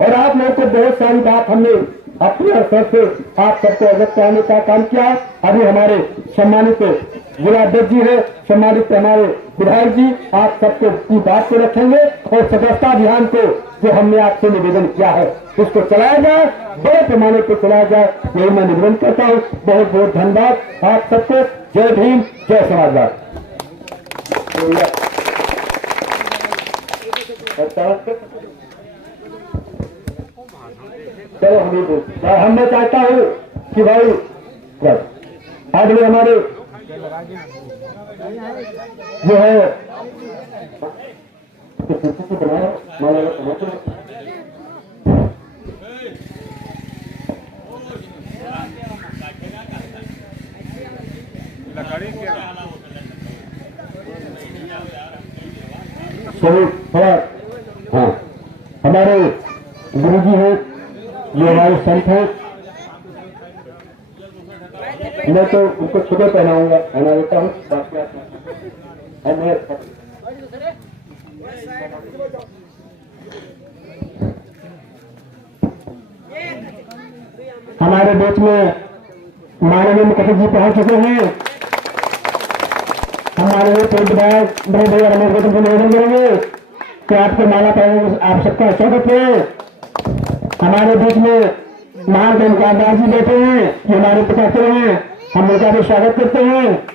और आप लोगों को बहुत सारी बात हमने अपने स्तर से आप सबको अवगत कराने का काम किया है। अभी हमारे सम्मानित जिला अध्यक्ष जी है, सम्मानित हमारे विधायक जी आप सबको की बात को रखेंगे, और सदस्यता अभियान को जो हमने आपसे निवेदन किया है उसको चलाया जाए, बड़े पैमाने पर चलाया जाए, यही मैं निवेदन करता हूँ। बहुत बहुत धन्यवाद आप सबको। जय भीम, जय समाजवाद। चलो हम मैं चाहता हूँ कि भाई आज भी हमारे जो है हाँ हमारे गुरु जी हैं, ये हमारे संत हैं, मैं तो उनको सुबह पहना देता हूँ। हमारे बीच में माननीय मुख्यमंत्री जी पहुंच चुके हैं, हमारे विधायक बड़े भैया रमेश गौतम से निवेदन करेंगे कि आपको माला पहनने की आवश्यकता स्वागत है। हमारे बीच में महान कामराज जी बैठे हैं, ये हमारे पिताश्री हैं, हम उनका भी स्वागत करते हैं।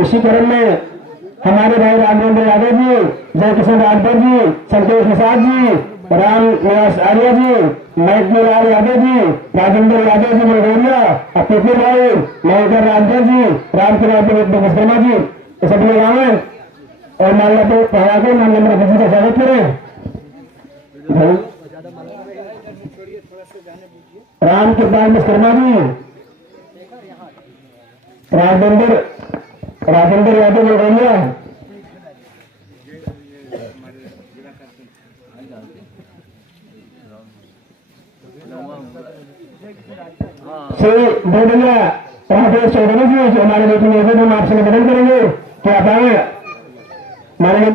इसी क्रम में हमारे भाई राजेंद्र यादव जी, जयकिशन राजभर जी, संतोष प्रसाद जी, राम निवास आर्य जी, महकलाल यादव जी, राजेंद्र यादव जी मरगोरिया, अपने भाई महेंद्र राजभर जी, रामकुमार विश्वकर्मा जी, सब लोग आए और माला को पढ़ा कर माननीय जी का स्वागत करें। राम कृपाल विश्वकर्मा जी, राजेंद्र यादव मरगोरिया, श्री भैया राजेश चौधरी जी हमारे बीच में आपसे निवेदन करेंगे कि आप आए माननीय